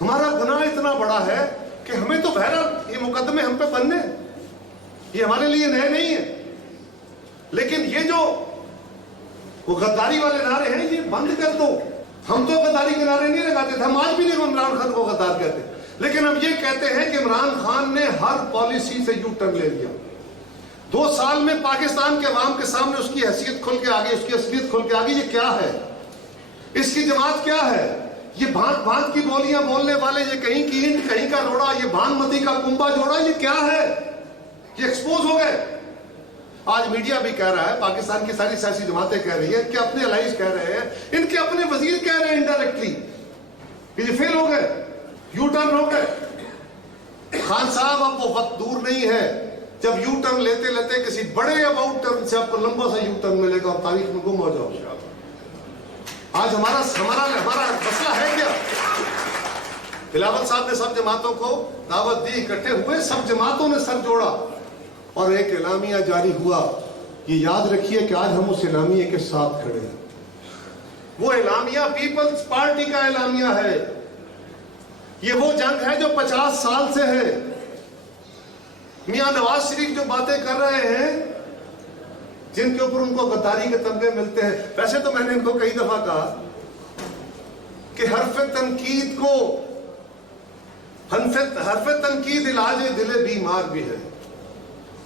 हमारा गुनाह इतना बड़ा है कि हमें तो बहरहाल ये मुकदमे हम पे बनने, ये हमारे लिए नए नहीं है। लेकिन ये जो वो गद्दारी वाले नारे हैं, ये बंद कर दो। हम तो गद्दारी के नारे नहीं लगाते थे, हम आज भी नहीं इमरान खान को गद्दार कहते, लेकिन हम ये कहते हैं कि इमरान खान ने हर पॉलिसी से यू टर्न ले लिया। 2 साल में पाकिस्तान के अवाम के सामने उसकी हैसियत खुल के आ गई, उसकी असलियत खुल के आ गई। ये क्या है, इसकी जमात क्या है, ये भांत भांत की बोलियां बोलने वाले, ये कहीं की ईंट कहीं का रोड़ा, ये भानमती का कुंबा जोड़ा, ये क्या है, ये एक्सपोज हो गए। आज मीडिया भी कह रहा है, पाकिस्तान की सारी सियासी जमातें कह रही है, इनके अपने अलाइज कह रहे हैं, इनके अपने वजीर कह रहे हैं इनडायरेक्टली कि ये फेल हो गए, यू टर्न हो गए। खान साहब, अब वो वक्त दूर नहीं है जब यू टर्न लेते लेते किसी बड़े अबाउट टर्न से आपको लंबा सा यू टर्न मिलेगा और तारीख में गुम हो जाओ। आज हमारा मसला है क्या, खिलाफत साहब ने सब जमातों को दावत दी, इकट्ठे हुए, सब जमातों ने सर जोड़ा और एक एलामिया जारी हुआ। ये याद रखिए कि आज हम उस एलामिया के साथ खड़े हैं। वो एलामिया पीपल्स पार्टी का एलामिया है। ये वो जंग है जो 50 साल से है। मियां नवाज शरीफ जो बातें कर रहे हैं, जिनके ऊपर उनको गद्दारी के तमगे मिलते हैं, वैसे तो मैंने इनको कई दफा कहा कि हरफ तनकीद इलाज दिले बीमार भी है।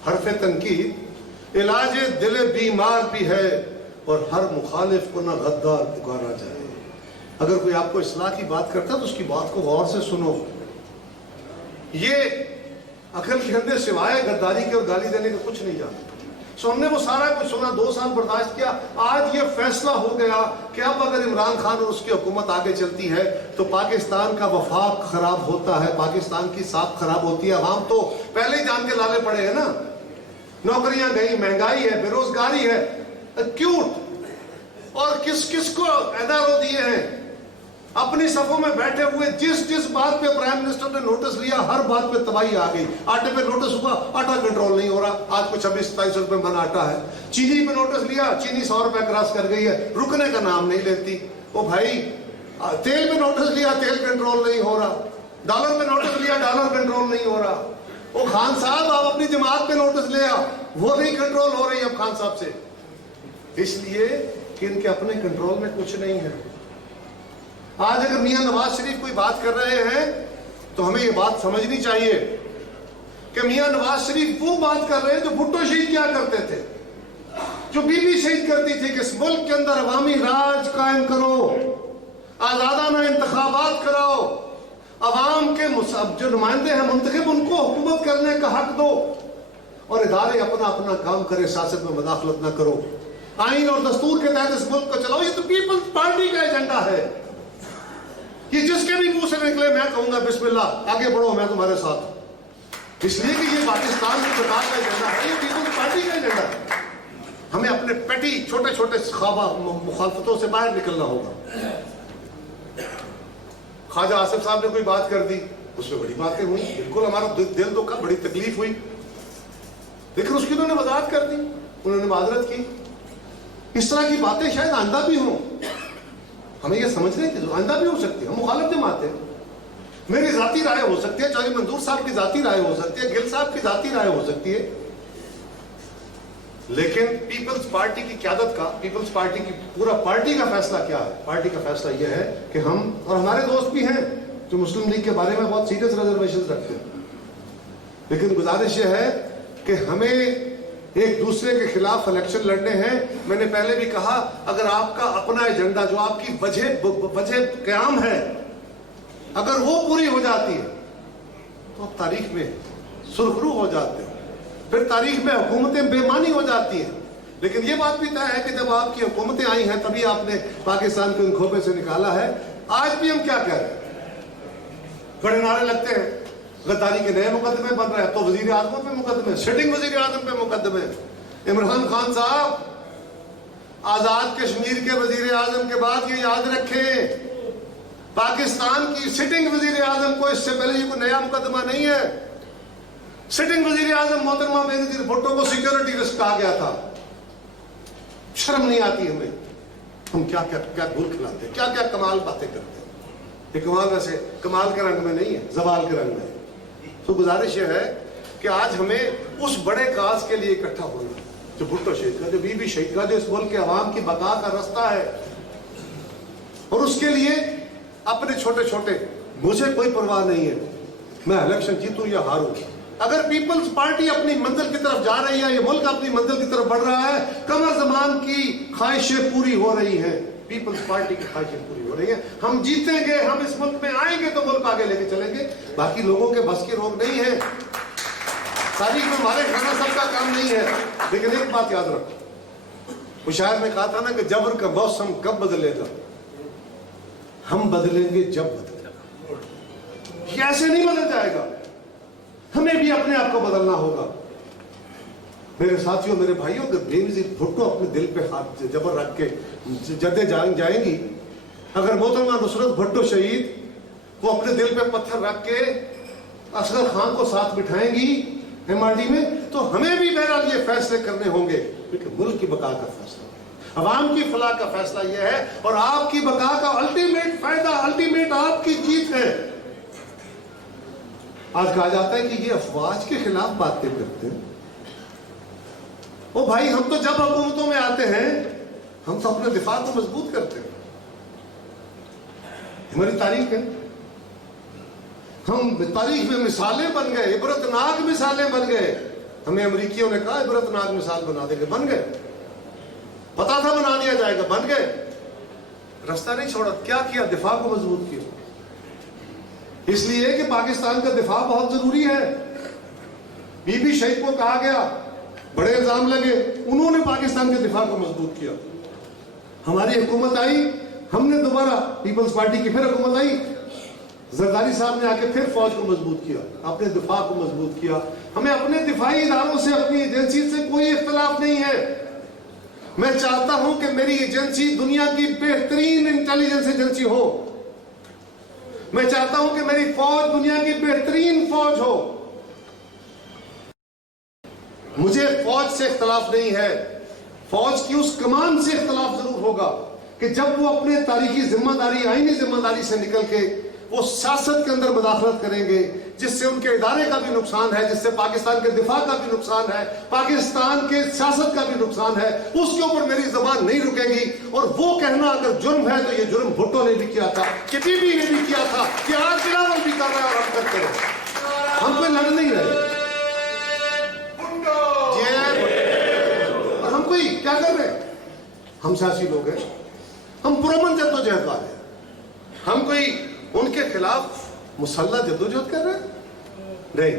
हरफ तनकीद इलाज दिले बीमार भी है और हर मुखालिफ को ना गद्दार पुकारा जाए। अगर कोई आपको इस्लाह की बात करता है तो उसकी बात को गौर से सुनो। ये अकल के अंदर सिवाय गद्दारी के और गाली देने का कुछ नहीं जानते। सो हमने वो सारा कुछ सुना, 2 साल बर्दाश्त किया। आज ये फैसला हो गया कि अब अगर इमरान खान और उसकी हुकूमत आगे चलती है तो पाकिस्तान का वफाक खराब होता है, पाकिस्तान की साख खराब होती है। आवाम तो पहले ही जान के लाले पड़े हैं ना, नौकरियां गई, महंगाई है, बेरोजगारी है, एक्यूट। और किस किस को एनआरओ दिए हैं, अपनी सफों में बैठे हुए। जिस बात पे प्राइम मिनिस्टर ने नोटिस लिया, हर बात पे तबाही आ गई। आटे पे नोटिस हुआ, आटा कंट्रोल नहीं हो रहा, आज कुछ 26-27 रुपए मन आटा है। चीनी पे नोटिस लिया, चीनी 100 रुपए क्रॉस कर गई है, रुकने का नाम नहीं लेती। ओ भाई, तेल पे नोटिस लिया, तेल कंट्रोल नहीं हो रहा। डॉलर पे नोटिस लिया, डॉलर कंट्रोल नहीं हो रहा। ओ खान साहब, आप अपनी जमात पे नोटिस लिया, वो नहीं कंट्रोल हो रही अब खान साहब से, इसलिए कि इनके अपने कंट्रोल में कुछ नहीं है। आज अगर मियां नवाज शरीफ कोई बात कर रहे हैं तो हमें ये बात समझनी चाहिए कि मियां नवाज शरीफ वो बात कर रहे हैं जो भुट्टो शहीद क्या करते थे, जो बीबी शहीद करती थी कि इस मुल्क के अंदर अवामी राज कायम करो, आजादाना इंतखाबात कराओ, अवाम के जो नुमाइंदे हैं मुंतखब, उनको हुकूमत करने का हक दो और इदारे अपना अपना काम करे, सियासत में मुदाखलत ना करो, आइन और दस्तूर के तहत इस मुल्क को चलाओ। ये तो पीपल्स पार्टी का एजेंडा है। ये जिसके भी मुंह से निकले, मैं कहूंगा बिस्मिल्लाह, आगे बढ़ो, मैं तुम्हारे साथ। इसलिए कि ये पाकिस्तान की सरकार का एजेंडा है, ये पीपल्स पार्टी का एजेंडा है। हमें अपने पेटी छोटे छोटे ख्वाबा मुखालफतों से बाहर निकलना होगा। ख्वाजा आसिफ साहब ने कोई बात कर दी, उसमें बड़ी बातें हुई, बिल्कुल हमारा दिल दुखा, बड़ी तकलीफ हुई, लेकिन उसकी उन्होंने वजाहत कर दी, उन्होंने माजरत की। इस तरह की बातें शायद आइंदा भी हों, हमें यह समझने की आइंदा भी हो सकती है। हम मुखालिफ जमात हैं, मेरी जाती राय हो सकती है, चौधरी मंजूर साहब की जाती राय हो सकती है, गिल साहब की जाती राय हो सकती है, लेकिन पीपल्स पार्टी की क़यादत का, पीपल्स पार्टी की पूरा पार्टी का फैसला क्या है? पार्टी का फैसला यह है कि हम, और हमारे दोस्त भी हैं जो मुस्लिम लीग के बारे में बहुत सीरियस रिजर्वेशन रखते हैं, लेकिन गुजारिश यह है कि हमें एक दूसरे के खिलाफ इलेक्शन लड़ने हैं। मैंने पहले भी कहा, अगर आपका अपना एजेंडा, जो आपकी वजह क़याम है, अगर वो पूरी हो जाती है तो आप तारीख में सुरखरू हो जाते हैं, फिर तारीख में हुकूमतें बेमानी हो जाती हैं। लेकिन ये बात भी तय है कि जब आपकी हुकूमतें आई हैं तभी आपने पाकिस्तान को इन खोपे से निकाला है। आज भी हम क्या कह रहे हैं, बड़े नारे लगते हैं, गद्दारी के नए मुकदमे बन रहे हैं, तो वजीर आजम पे मुकदमे, सिटिंग वजीर आजम पे मुकदमे। इमरान खान साहब, आजाद कश्मीर के वजीर आजम के बाद ये याद रखें, पाकिस्तान की सिटिंग वजीर आजम को इससे पहले ये कोई नया मुकदमा नहीं है। सिटिंग वजीर आजम मोहतरमा बेनजीर भुट्टो को सिक्योरिटी रिस्क कहा गया था। शर्म नहीं आती हमें, हम क्या क्या क्या भूल खिलाते हैं, क्या क्या कमाल बातें करते हैं। ये कमाल वैसे कमाल के रंग में नहीं है, जवाल के रंग में। तो गुजारिश ये है कि आज हमें उस बड़े काज के लिए इकट्ठा होना, जो भुट्टो शहीद का, जो बीबी शहीद का, जो इस मुल्क के अवाम की बका का रास्ता है, और उसके लिए अपने छोटे छोटे, मुझे कोई परवाह नहीं है मैं इलेक्शन जीतूं या हारूं। अगर पीपल्स पार्टी अपनी मंजिल की तरफ जा रही है, ये मुल्क अपनी मंजिल की तरफ बढ़ रहा है, कमर ज़मान की ख्वाहिशें पूरी हो रही हैं, पीपल्स पार्टी की ख्वाहिशें पूरी हो रही हैं, हम जीतेंगे, हम इस मुल्क में आएंगे तो मुल्क आगे लेके चलेंगे। बाकी लोगों के बस की रोक नहीं है, तारीख में हमारे खाना सबका काम नहीं है। लेकिन एक बात याद रखो, मुशायर ने कहा था ना कि जबर का मौसम कब बदलेगा, हम बदलेंगे जब बदलेगा, ये ऐसे नहीं बदल जाएगा, हमें भी अपने आप को बदलना होगा। मेरे साथियों, मेरे भाइयों, अगर बेनजीर भुट्टो अपने दिल पे हाथ जबर रख के जद्दे जाएंगी, अगर मोहतरमा नुसरत भुट्टो शहीद وہ اپنے دل پہ پتھر رکھ کے اصغر خان کو ساتھ بٹھائیں گی MRD میں، تو ہمیں بھی بہرحال یہ فیصلے کرنے ہوں گے، کیونکہ ملک کی بقا کا فیصلہ، عوام کی فلاح کا فیصلہ یہ ہے، اور آپ کی بقا کا الٹیمیٹ فائدہ، الٹیمیٹ آپ کی جیت ہے۔ آج کہا جاتا ہے کہ یہ افواج کے خلاف باتیں کرتے ہیں۔ او بھائی، ہم تو جب حکومتوں میں آتے ہیں ہم تو اپنے دفاع کو مضبوط کرتے ہیں، ہماری تاریخ ہے، ہم تاریخ میں مثالیں بن گئے، عبرتناک مثالیں بن گئے۔ ہمیں امریکیوں نے کہا عبرتناک مثال بنا دیں گے، بن گئے، پتا تھا بنا دیا جائے گا، بن گئے، رستہ نہیں چھوڑا، کیا کیا؟ دفاع کو مضبوط کیا۔ اس لیے کہ پاکستان کا دفاع بہت ضروری ہے۔ بی بی شہید کو کہا گیا، بڑے الزام لگے، انہوں نے پاکستان کے دفاع کو مضبوط کیا۔ ہماری حکومت آئی، ہم نے دوبارہ پیپلز پارٹی کی پھر حکومت آئی، زرداری صاحب نے آ کے پھر فوج کو مضبوط کیا، اپنے دفاع کو مضبوط کیا۔ ہمیں اپنے دفاعی اداروں سے، اپنی ایجنسی سے کوئی اختلاف نہیں ہے۔ میں چاہتا ہوں کہ میری ایجنسی دنیا کی بہترین انٹیلیجنس ایجنسی ہو، میں چاہتا ہوں کہ میری فوج دنیا کی بہترین فوج ہو۔ مجھے فوج سے اختلاف نہیں ہے، فوج کی اس کمان سے اختلاف ضرور ہوگا کہ جب وہ اپنے تاریخی ذمہ داری، آئینی ذمہ داری سے نکل کے وہ سیاست کے اندر مداخلت کریں گے، جس سے ان کے ادارے کا بھی نقصان ہے، جس سے پاکستان کے دفاع کا بھی نقصان ہے، پاکستان کے سیاست کا بھی نقصان ہے، اس کے اوپر میری زبان نہیں رکے گی۔ اور وہ کہنا اگر جرم ہے تو یہ جرم بھٹو نے بھی کیا تھا، کہ بی بی نے بھی کیا تھا، کہ آج بلاول بھی کر رہا ہے، اور ہم کرتے رہے، ہم کوئی لڑ نہیں رہے، اور ہم کوئی کیا کر رہے ہیں؟ ہم سیاسی لوگ ہیں، ہم پرامن جدوجہد والے ہیں، ہم کوئی ان کے خلاف مسلح جدوجہد کر رہے ہیں؟ نہیں۔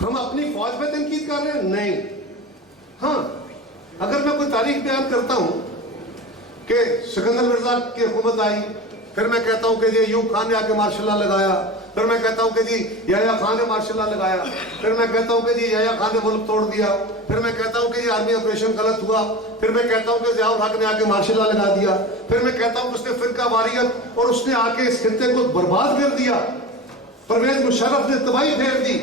ہم اپنی فوج پہ تنقید کر رہے ہیں؟ نہیں۔ ہاں، اگر میں کوئی تاریخ بیان کرتا ہوں کہ سکندر مرزا کی حکومت آئی، پھر میں کہتا ہوں کہ جی ایوب خان نے آ کے مارشل لا لگایا، پھر میں کہتا ہوں کہ جی یحییٰ خان نے مارشل لا لگایا، پھر میں کہتا ہوں کہ جی یحییٰ خان نے ملک توڑ دیا، پھر میں کہتا ہوں کہ جی آرمی آپریشن غلط ہوا، پھر میں کہتا ہوں کہ ضیاء الحق نے آ کے مارشل لا لگا دیا، پھر میں کہتا ہوں کہ اس نے فرقہ واریت اور اس نے آ کے اس خطے کو برباد کر دیا، پرویز مشرف نے تباہی پھیر دی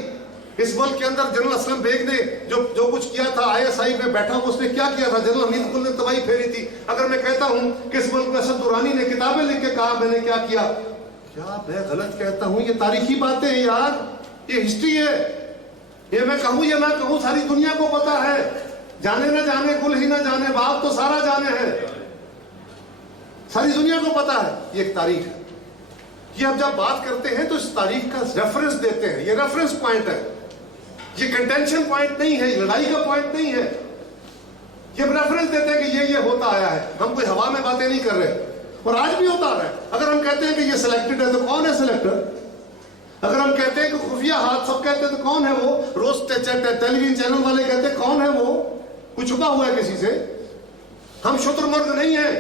اس ملک کے اندر۔ جنرل اسلم بیگ نے جو کچھ کیا تھا، ISI میں بیٹھا ہوں، اس نے کیا کیا تھا؟ جنرل حمید گل نے تباہی پھیری تھی۔ اگر میں کہتا ہوں کہ اس ملک میں اسد درانی نے کتابیں لکھ کے کہا میں نے کیا کیا، کیا میں غلط کہتا ہوں؟ یہ تاریخی باتیں ہیں یار، یہ ہسٹری ہے، یہ میں کہوں یا نہ کہوں ساری دنیا کو پتا ہے، جانے نہ جانے گل ہی نہ جانے باپ تو سارا جانے ہے، ساری دنیا کو پتا ہے، یہ ایک تاریخ ہے۔ یہ اب جب بات کرتے ہیں تو اس تاریخ کا ریفرنس دیتے ہیں، یہ ریفرنس پوائنٹ ہے، یہ کنٹینشن پوائنٹ نہیں ہے، یہ لڑائی کا پوائنٹ نہیں ہے، یہ ریفرنس دیتے ہیں کہ یہ ہوتا آیا ہے، ہم کوئی ہوا میں باتیں نہیں کر رہے، اور آج بھی ہوتا رہا ہے۔ اگر ہم کہتے ہیں کہ یہ سلیکٹڈ ہے تو کون ہے سلیکٹر؟ اگر ہم کہتے ہیں کہ خفیہ ہاتھ سب کہتے ہیں تو کون ہے وہ؟ روز ٹیلی ویژن چینل والے کہتے ہیں کون ہے وہ؟ کوئی چھپا ہوا ہے کسی سے؟ ہم شتر مرد نہیں ہیں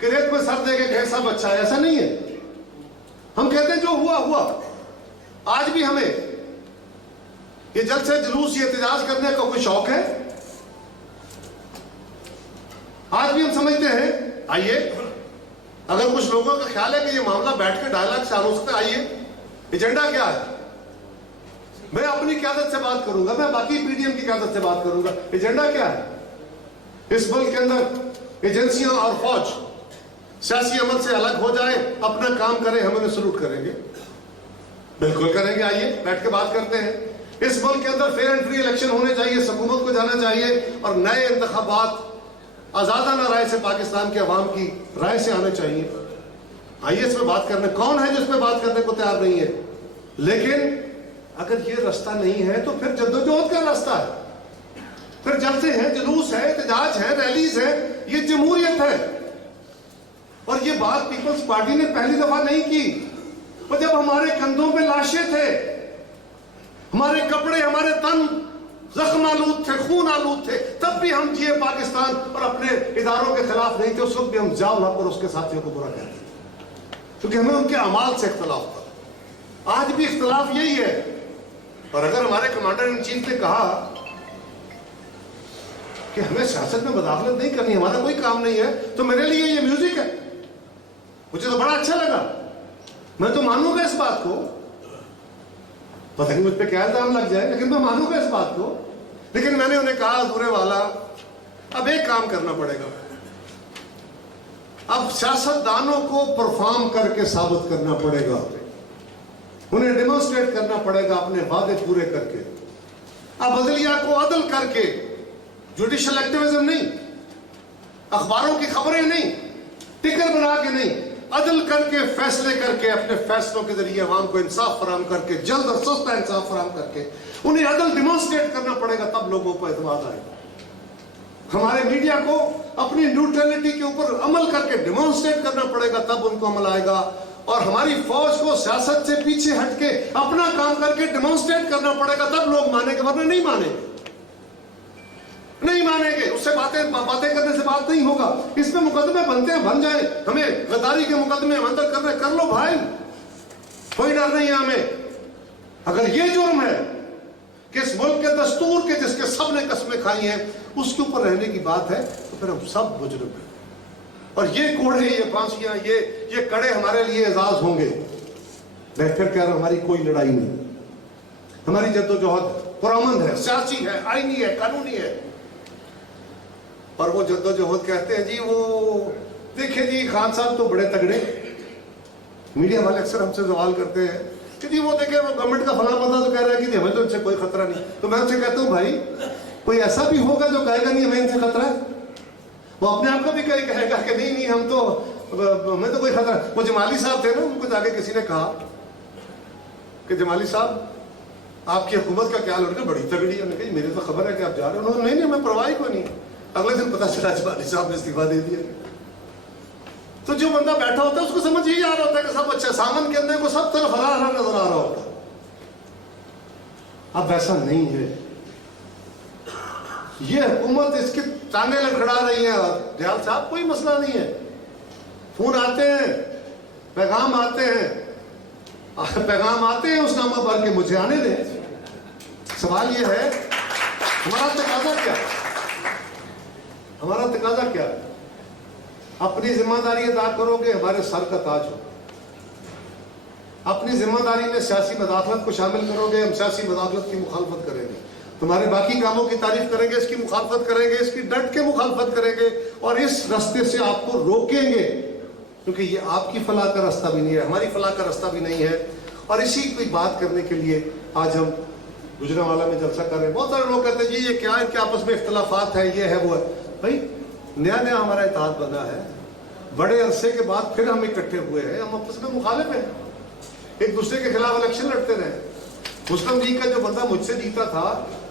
کہ ریت میں سر دے کے گھر سب اچھا ہے، ایسا نہیں ہے۔ ہم کہتے ہیں جو ہوا ہوا۔ آج بھی ہمیں یہ جلسے جلوس، یہ احتجاج کرنے کا کوئی شوق ہے؟ آج بھی ہم سمجھتے ہیں آئیے، اگر کچھ لوگوں کا خیال ہے کہ یہ معاملہ بیٹھ کے ڈائیلاگ سے ہو سکتا ہے، آئیے، ایجنڈا کیا ہے؟ میں اپنی قیادت سے بات کروں گا، میں باقی PDM کی قیادت سے بات کروں گا، ایجنڈا کیا ہے؟ اس ملک کے اندر ایجنسیاں اور فوج سیاسی عمل سے الگ ہو جائیں، اپنا کام کریں، ہم انہیں سلوٹ کریں گے، بالکل کریں گے، آئیے بیٹھ کے بات کرتے ہیں۔ اس ملک کے اندر فیئر اینڈ فری الیکشن ہونے چاہیے، حکومت کو جانا چاہیے، اور نئے انتخابات آزادانہ رائے سے پاکستان کے عوام کی رائے سے آنے چاہیے۔ آئیے اس پہ بات کرنے، کون ہے جو اس پہ بات کرنے کو تیار نہیں ہے؟ لیکن اگر یہ راستہ نہیں ہے تو پھر جدوجہد کا راستہ ہے، پھر جلسے ہیں، جلوس ہے، احتجاج ہے، ریلیز ہے، یہ جمہوریت ہے۔ اور یہ بات پیپلز پارٹی نے پہلی دفعہ نہیں کی، اور جب ہمارے کندھوں پہ لاشیں تھے، ہمارے کپڑے، ہمارے تن زخم آلود تھے، خون آلود تھے، تب بھی ہم جیے پاکستان اور اپنے اداروں کے خلاف نہیں تھے۔ اس وقت بھی ہم ضیاء الحق اور اس کے ساتھیوں کو برا کہتے ہیں، کیونکہ ہمیں ان کے اعمال سے اختلاف تھا۔ آج بھی اختلاف یہی ہے۔ اور اگر ہمارے کمانڈر ان چیف نے کہا کہ ہمیں سیاست میں مداخلت نہیں کرنی، ہمارا کوئی کام نہیں ہے، تو میرے لیے یہ میوزک ہے، مجھے تو بڑا اچھا لگا۔ मैं तो मानूंगा इस बात को, पता नहीं मुझ पे क्या इल्जाम लग जाए, लेकिन मैं मानूंगा इस बात को। लेकिन मैंने उन्हें कहा अधूरे वाला, अब एक काम करना पड़ेगा, अब सियासतदानों को परफॉर्म करके साबित करना पड़ेगा, उन्हें डेमोन्स्ट्रेट करना पड़ेगा अपने वादे पूरे करके। अब अदलिया को अदल करके, जुडिशियल एक्टिविज्म नहीं, अखबारों की खबरें नहीं, टिकर बना के नहीं, अदल करके फैसले करके, अपने फैसलों के जरिए अवाम को इंसाफ फराहम करके, जल्द और सस्ता इंसाफ फराहम करके उन्हें अदल डिमॉन्स्ट्रेट करना पड़ेगा, तब लोगों को एतमाद आएगा। हमारे मीडिया को अपनी न्यूट्रलिटी के ऊपर अमल करके डिमॉन्स्ट्रेट करना पड़ेगा, तब उनको अमल आएगा। और हमारी फौज को सियासत से पीछे हटके अपना काम करके डिमॉन्स्ट्रेट करना पड़ेगा, तब लोग मानेंगे, वरना नहीं मानेंगे, नहीं मानेंगे। उससे बातें करने से बात नहीं होगा। इसमें मुकदमे बनते हैं, बन जाए, हमें गद्दारी के मुकदमे अंदर करने कर लो भाई, कोई डर नहीं है हमें। अगर ये जुर्म है कि इस मुल्क के दस्तूर के जिसके सब ने कसमें खाई हैं उसके ऊपर रहने की बात है, तो फिर हम सब मुजरिम हैं। और ये कोड़े, ये फांसियां, ये कड़े हमारे लिए एजाज होंगे। मैं फिर कह रहा हूं, हमारी कोई लड़ाई नहीं, हमारी जद्दोजहद पुरअमन है, सियासी है, आईनी है, कानूनी है। और वो जद्दोजहद कहते हैं जी, वो देखिए जी खान साहब तो बड़े तगड़े, मीडिया वाले अक्सर हमसे सवाल करते हैं कि जी वो देखे वो गवर्नमेंट का फला बंदा तो कह रहा है कि हमें तो इनसे कोई खतरा नहीं। तो मैं उनसे कहता हूँ भाई, कोई ऐसा भी होगा जो कहेगा नहीं हमें इनसे खतरा है? वो अपने आप को भी कहेगा कि नहीं हम तो, हमें तो कोई खतरा। वो जमाली साहब थे ना, उनको जाके किसी ने कहा कि जमाली साहब आपकी हुकूमत का क्या लड़के बड़ी तगड़ी है। कही मेरे तो खबर है कि आप जा रहे हो। उन्होंने नहीं हमें परवाह को नहीं। अगले दिन पता चला जमाली साहब ने इस्तीफा दे दिया। तो जो बंदा बैठा होता है उसको समझ यही आ रहा होता है कि सब अच्छा, सामन के अंदर को सब तरफ हरा हरा नजर आ रहा होता है। अब वैसा नहीं है, ये हुकूमत इसकी टांगे लड़खड़ा रही है। दयाल साहब कोई मसला नहीं है, फोन आते हैं, पैगाम आते हैं उस नामा पर के मुझे आने दें। सवाल ये है हमारा तकाजा क्या, हमारा तकाजा क्या? अपनी जिम्मेदारी अदा करोगे, हमारे सर का ताज हो। अपनी जिम्मेदारी में सियासी मदाखलत को शामिल करोगे, हम सियासी मदाखलत की मुखालफत करेंगे। तुम्हारे बाकी कामों की तारीफ करेंगे, इसकी मुखालफत करेंगे, इसकी डट के मुखालफत करेंगे और इस रास्ते से आपको रोकेंगे, क्योंकि ये आपकी फलाह का रास्ता भी नहीं है, हमारी फलाह का रास्ता भी नहीं है। और इसी की बात करने के लिए आज हम गुजरांवाला में जलसा कर रहे हैं। बहुत सारे लोग कहते हैं जी ये क्या है कि आपस में इख्तलाफात है, ये है वो है। भाई नया नया हमारा इत्तेहाद बना है, बड़े अरसे के बाद फिर हम इकट्ठे हुए हैं, हम आपस में मुखालिफ हैं, एक दूसरे के खिलाफ इलेक्शन लड़ते रहे। मुस्लिम लीग का जो बंदा मुझसे जीता था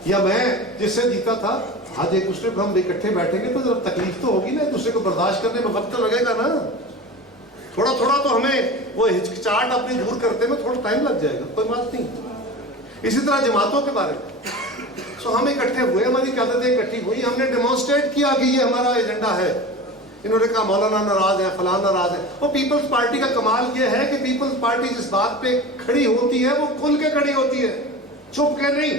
या मैं जिससे जीता था, आज एक दूसरे को हम इकट्ठे बैठेंगे तो जरा तकलीफ तो होगी ना, एक दूसरे को बर्दाश्त करने में वक्त तो लगेगा ना। थोड़ा थोड़ा तो हमें वो हिचकिचाहट अपनी दूर करते में थोड़ा टाइम लग जाएगा, कोई बात नहीं। इसी तरह जमातों के बारे में सो हम इकट्ठे हुए, हमारी क़यादतें इकट्ठी हुई, हमने डेमोन्स्ट्रेट किया कि ये हमारा एजेंडा है। इन्होंने कहा मौलाना नाराज है, फलाना नाराज है। वो पीपल्स पार्टी का कमाल ये है कि पीपल्स पार्टी जिस बात पे खड़ी होती है वो खुल के खड़ी होती है, चुप के नहीं।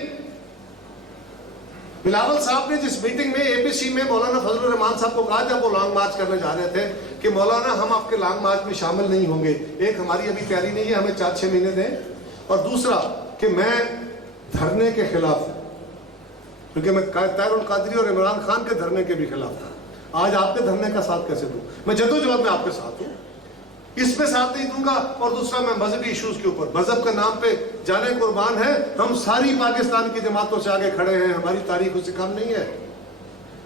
बिलावल साहब ने जिस मीटिंग में एपीसी में मौलाना फजलुर रहमान साहब को कहा जब वो लॉन्ग मार्च करने जा रहे थे कि मौलाना हम आपके लॉन्ग मार्च में शामिल नहीं होंगे, एक हमारी अभी तैयारी नहीं है, हमें 4-6 महीने दें, और दूसरा कि मैं धरने के खिलाफ, क्योंकि मैं तारुल कादरी और इमरान खान के धरने के भी खिलाफ था। आज आपके धरने का साथ कैसे दूं? मैं जद्दोजहद में आपके साथ हूं, इसमें साथ नहीं दूंगा। और दूसरा मैं मजहबी इश्यूज के ऊपर, मजहब के नाम पे जाने कुर्बान है, हम सारी पाकिस्तान की जमातों से आगे खड़े हैं, हमारी तारीख उससे कम नहीं है,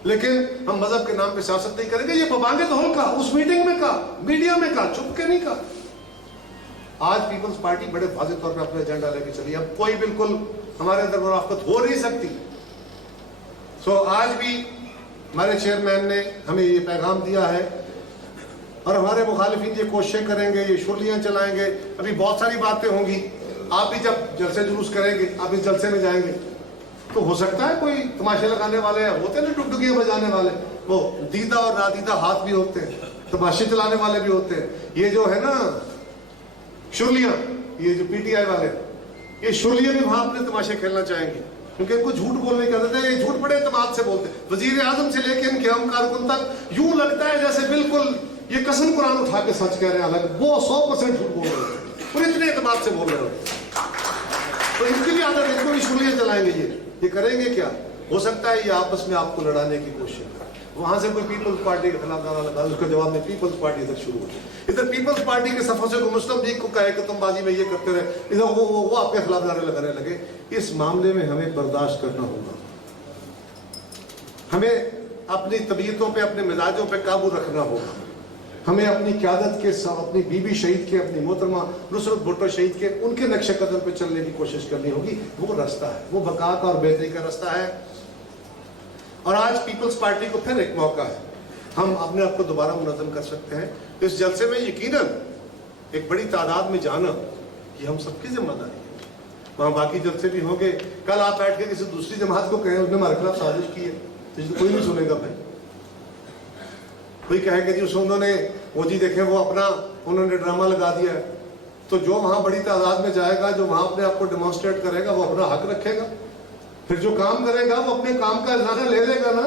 लेकिन हम मजहब के नाम पे सियासत नहीं करेंगे। ये बबांगे तो होल का उस मीटिंग में कहा, मीडिया में कहा, चुप के नहीं कहा। आज पीपल्स पार्टी बड़े वाज़ेह तौर पर अपना एजेंडा लेके चली, अब कोई बिल्कुल हमारे अंदर मुनाफत हो नहीं सकती। सो आज भी हमारे चेयरमैन ने हमें ये पैगाम दिया है और हमारे मुखालिफिन ये कोशिशें करेंगे, ये शुरलियाँ चलाएंगे, अभी बहुत सारी बातें होंगी। आप भी जब जलसे जुलूस करेंगे, आप इस जलसे में जाएंगे तो हो सकता है कोई तमाशे लगाने वाले होते हैं ना, डुगडुगियाँ बजाने वाले, वो दीदा और नादीदा हाथ भी होते हैं, तमाशे चलाने वाले भी होते हैं। ये जो है ना शुरलियाँ, ये जो पीटीआई वाले, ये शुरलियाँ भी वहाँ अपने तमाशे खेलना चाहेंगे, क्योंकि इनको झूठ बोलने की आदत है। ये झूठ बड़े एतमाद से बोलते हैं, वजीर आजम से लेके इनके हम कारकुन तक यूं लगता है जैसे बिल्कुल ये कसम कुरान उठा के सच कह रहे हैं, हालांकि वो 100% झूठ बोल रहे हैं। और इतने एतमाद से बोल रहे होते हैं। तो इनकी भी आदत, इनको भी शुरुआत चलाएंगे ये करेंगे क्या? हो सकता है ये आपस में आपको लड़ाने की कोशिश करे। वहां से कोई पीपल्स पार्टी के खिलाफ नारा लगा, उसके जवाब में पीपल्स पार्टी इधर शुरू हो गई। इधर पीपल्स पार्टी के सफों से मुस्लिम लीग को कहे कि तुम बाजी में ये करते रहे, इधर वो आपके खिलाफ नारे लगाने लगे। इस मामले में हमें बर्दाश्त करना होगा। हमें अपनी तबीयतों पे, अपने मिजाजों पे काबू रखना होगा। हमें अपनी क़यादत के साथ, अपनी बीबी शहीद के, अपनी मोहतरमा नुसरत भुट्टो शहीद के, उनके नक्शे कदम पे चलने की कोशिश करनी होगी। वो रास्ता है, वो बका का और बेहतरी का रास्ता है। और आज पीपल्स पार्टी को फिर एक मौका है, हम अपने आप को दोबारा मुनज़्ज़म कर सकते हैं। इस जलसे में यकीनन एक बड़ी तादाद में जाना, ये हम सबकी जिम्मेदारी है। वहाँ बाकी जलसे भी होंगे। कल आप बैठ के किसी दूसरी जमात को कहें उसने हमारे खिलाफ साजिश की है, तो कोई नहीं सुनेगा भाई। कोई कहेगा जी उन्होंने वो जी देखे वो अपना उन्होंने ड्रामा लगा दिया है, तो जो वहाँ बड़ी तादाद में जाएगा, जो वहाँ अपने आप को डेमोन्स्ट्रेट करेगा, वो अपना हक रखेगा। फिर जो काम करेगा वो अपने काम का इजाज़ा ले लेगा ना।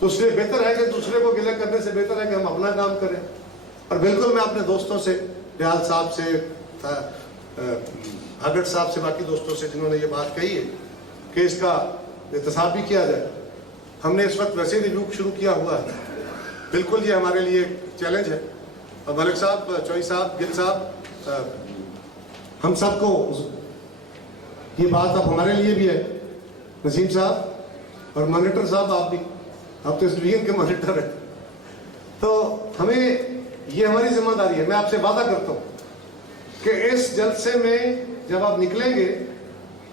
तो इसलिए बेहतर है कि दूसरे को गिला करने से बेहतर है कि हम अपना काम करें। और बिल्कुल मैं अपने दोस्तों से, दयाल साहब से, भागड़ साहब से, बाकी दोस्तों से जिन्होंने ये बात कही है कि इसका एहतसाब भी किया जाए। हमने इस वक्त वैसे रिव्यू शुरू किया हुआ है। बिल्कुल ये हमारे लिए चैलेंज है। और मलिक साहब, चौई साहब, गिल साहब, हम सबको ये बात अब हमारे लिए भी है। नसीम साहब और मॉनिटर साहब, आप भी, आप तो इस डिवीजन के मॉनिटर हैं, तो हमें ये हमारी जिम्मेदारी है। मैं आपसे वादा करता हूँ कि इस जलसे में जब आप निकलेंगे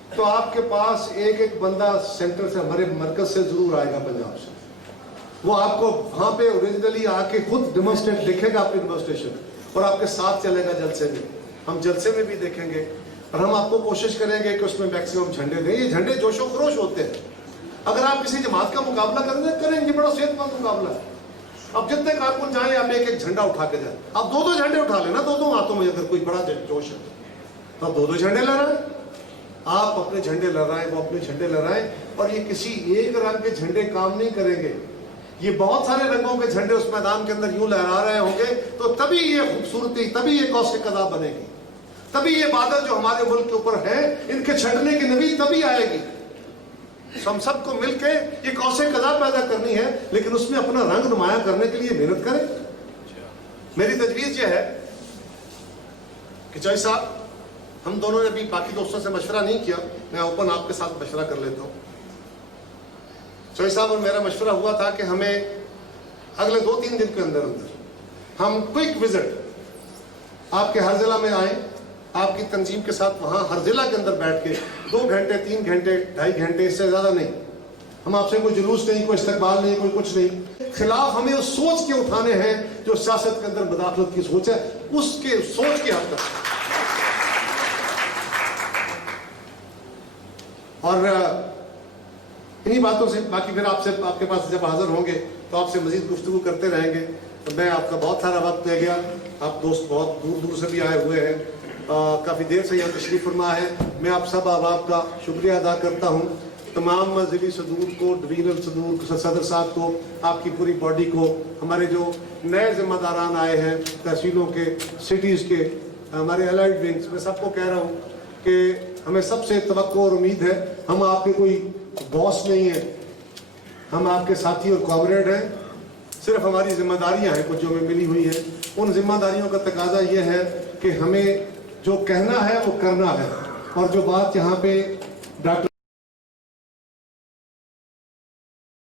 तो आपके पास एक एक बंदा सेंटर से, हमारे मरकज से जरूर आएगा, पंजाब से। वो आपको वहां पे ओरिजिनली आके खुद डेमोन्स्ट्रेट देखेगा अपनी डेमोन्स्ट्रेशन, और आपके साथ चलेगा जलसे में। हम जलसे में भी देखेंगे और हम आपको कोशिश करेंगे कि उसमें मैक्सिमम झंडे दें। ये झंडे जोशो खरोश होते हैं। अगर आप किसी जमात का मुकाबला करेंगे, बड़ा सेहतमंद मुकाबला है। अब जितने कारकुन जाए, आप एक एक झंडा उठा के जाए। आप दो दो झंडे उठा लेना, दो दो हाथों में। अगर कोई बड़ा जोश है तो आप दो दो झंडे लहराएं। आप अपने झंडे लहराएं, वो अपने झंडे लहराएं। और ये किसी एक रंग के झंडे काम नहीं करेंगे। ये बहुत सारे रंगों के झंडे उस मैदान के अंदर यूं लहरा रहे होंगे, तो तभी ये खूबसूरती, तभी ये कौसिक अदा बनेगी, तभी ये बादल जो हमारे मुल्क के ऊपर है, इनके छटने की नबी तभी आएगी। हम सबको मिलके ये कौसिक अदा पैदा करनी है, लेकिन उसमें अपना रंग नुमाया करने के लिए मेहनत करें। मेरी तजवीज ये है कि चौई साहब, हम दोनों ने भी बाकी दोस्तों से मशवरा नहीं किया, मैं ओपन आपके साथ मशवरा कर लेता हूँ। चौई साहब और मेरा मशवरा हुआ था कि हमें अगले 2-3 दिन के अंदर अंदर हम क्विक विजिट आपके हर जिला में आए, आपकी तंजीम के साथ वहाँ हर जिला के अंदर बैठ के 2 घंटे, 3 घंटे, 2.5 घंटे, इससे ज़्यादा नहीं। हम आपसे कोई जुलूस नहीं, कोई इस्तकबाल नहीं, कोई कुछ नहीं। खिलाफ हमें उस सोच के उठाने हैं जो सियासत के अंदर मुदाखलत की सोच है, उसके सोच के हद तक। और इन्हीं बातों से बाकी फिर आपके पास जब हाजिर होंगे तो आपसे मजीद गुफ्तगू करते रहेंगे। तो मैं आपका बहुत सारा वक्त ले गया। आप दोस्त बहुत दूर दूर से भी आए हुए हैं, काफ़ी देर से यहाँ तशरीफ़ फरमा है। मैं आप सब अहबाब का शुक्रिया अदा करता हूँ। तमाम ज़िली सदूर को, डिवीजनल सदूर सदर साहब को, आपकी पूरी बॉडी को, हमारे जो नए ज़िम्मेदारान आए हैं तहसीलों के, सिटीज़ के, हमारे अलाइड विंग्स, मैं सबको कह रहा हूँ कि हमें सबसे तवक्को और उम्मीद है। हम आपके कोई बॉस नहीं है, हम आपके साथी और कॉमरेड हैं। सिर्फ हमारी जिम्मेदारियां हैं कुछ जो हमें मिली हुई है। उन जिम्मेदारियों का तकाजा ये है कि हमें जो कहना है वो करना है। और जो बात यहाँ पे डॉक्टर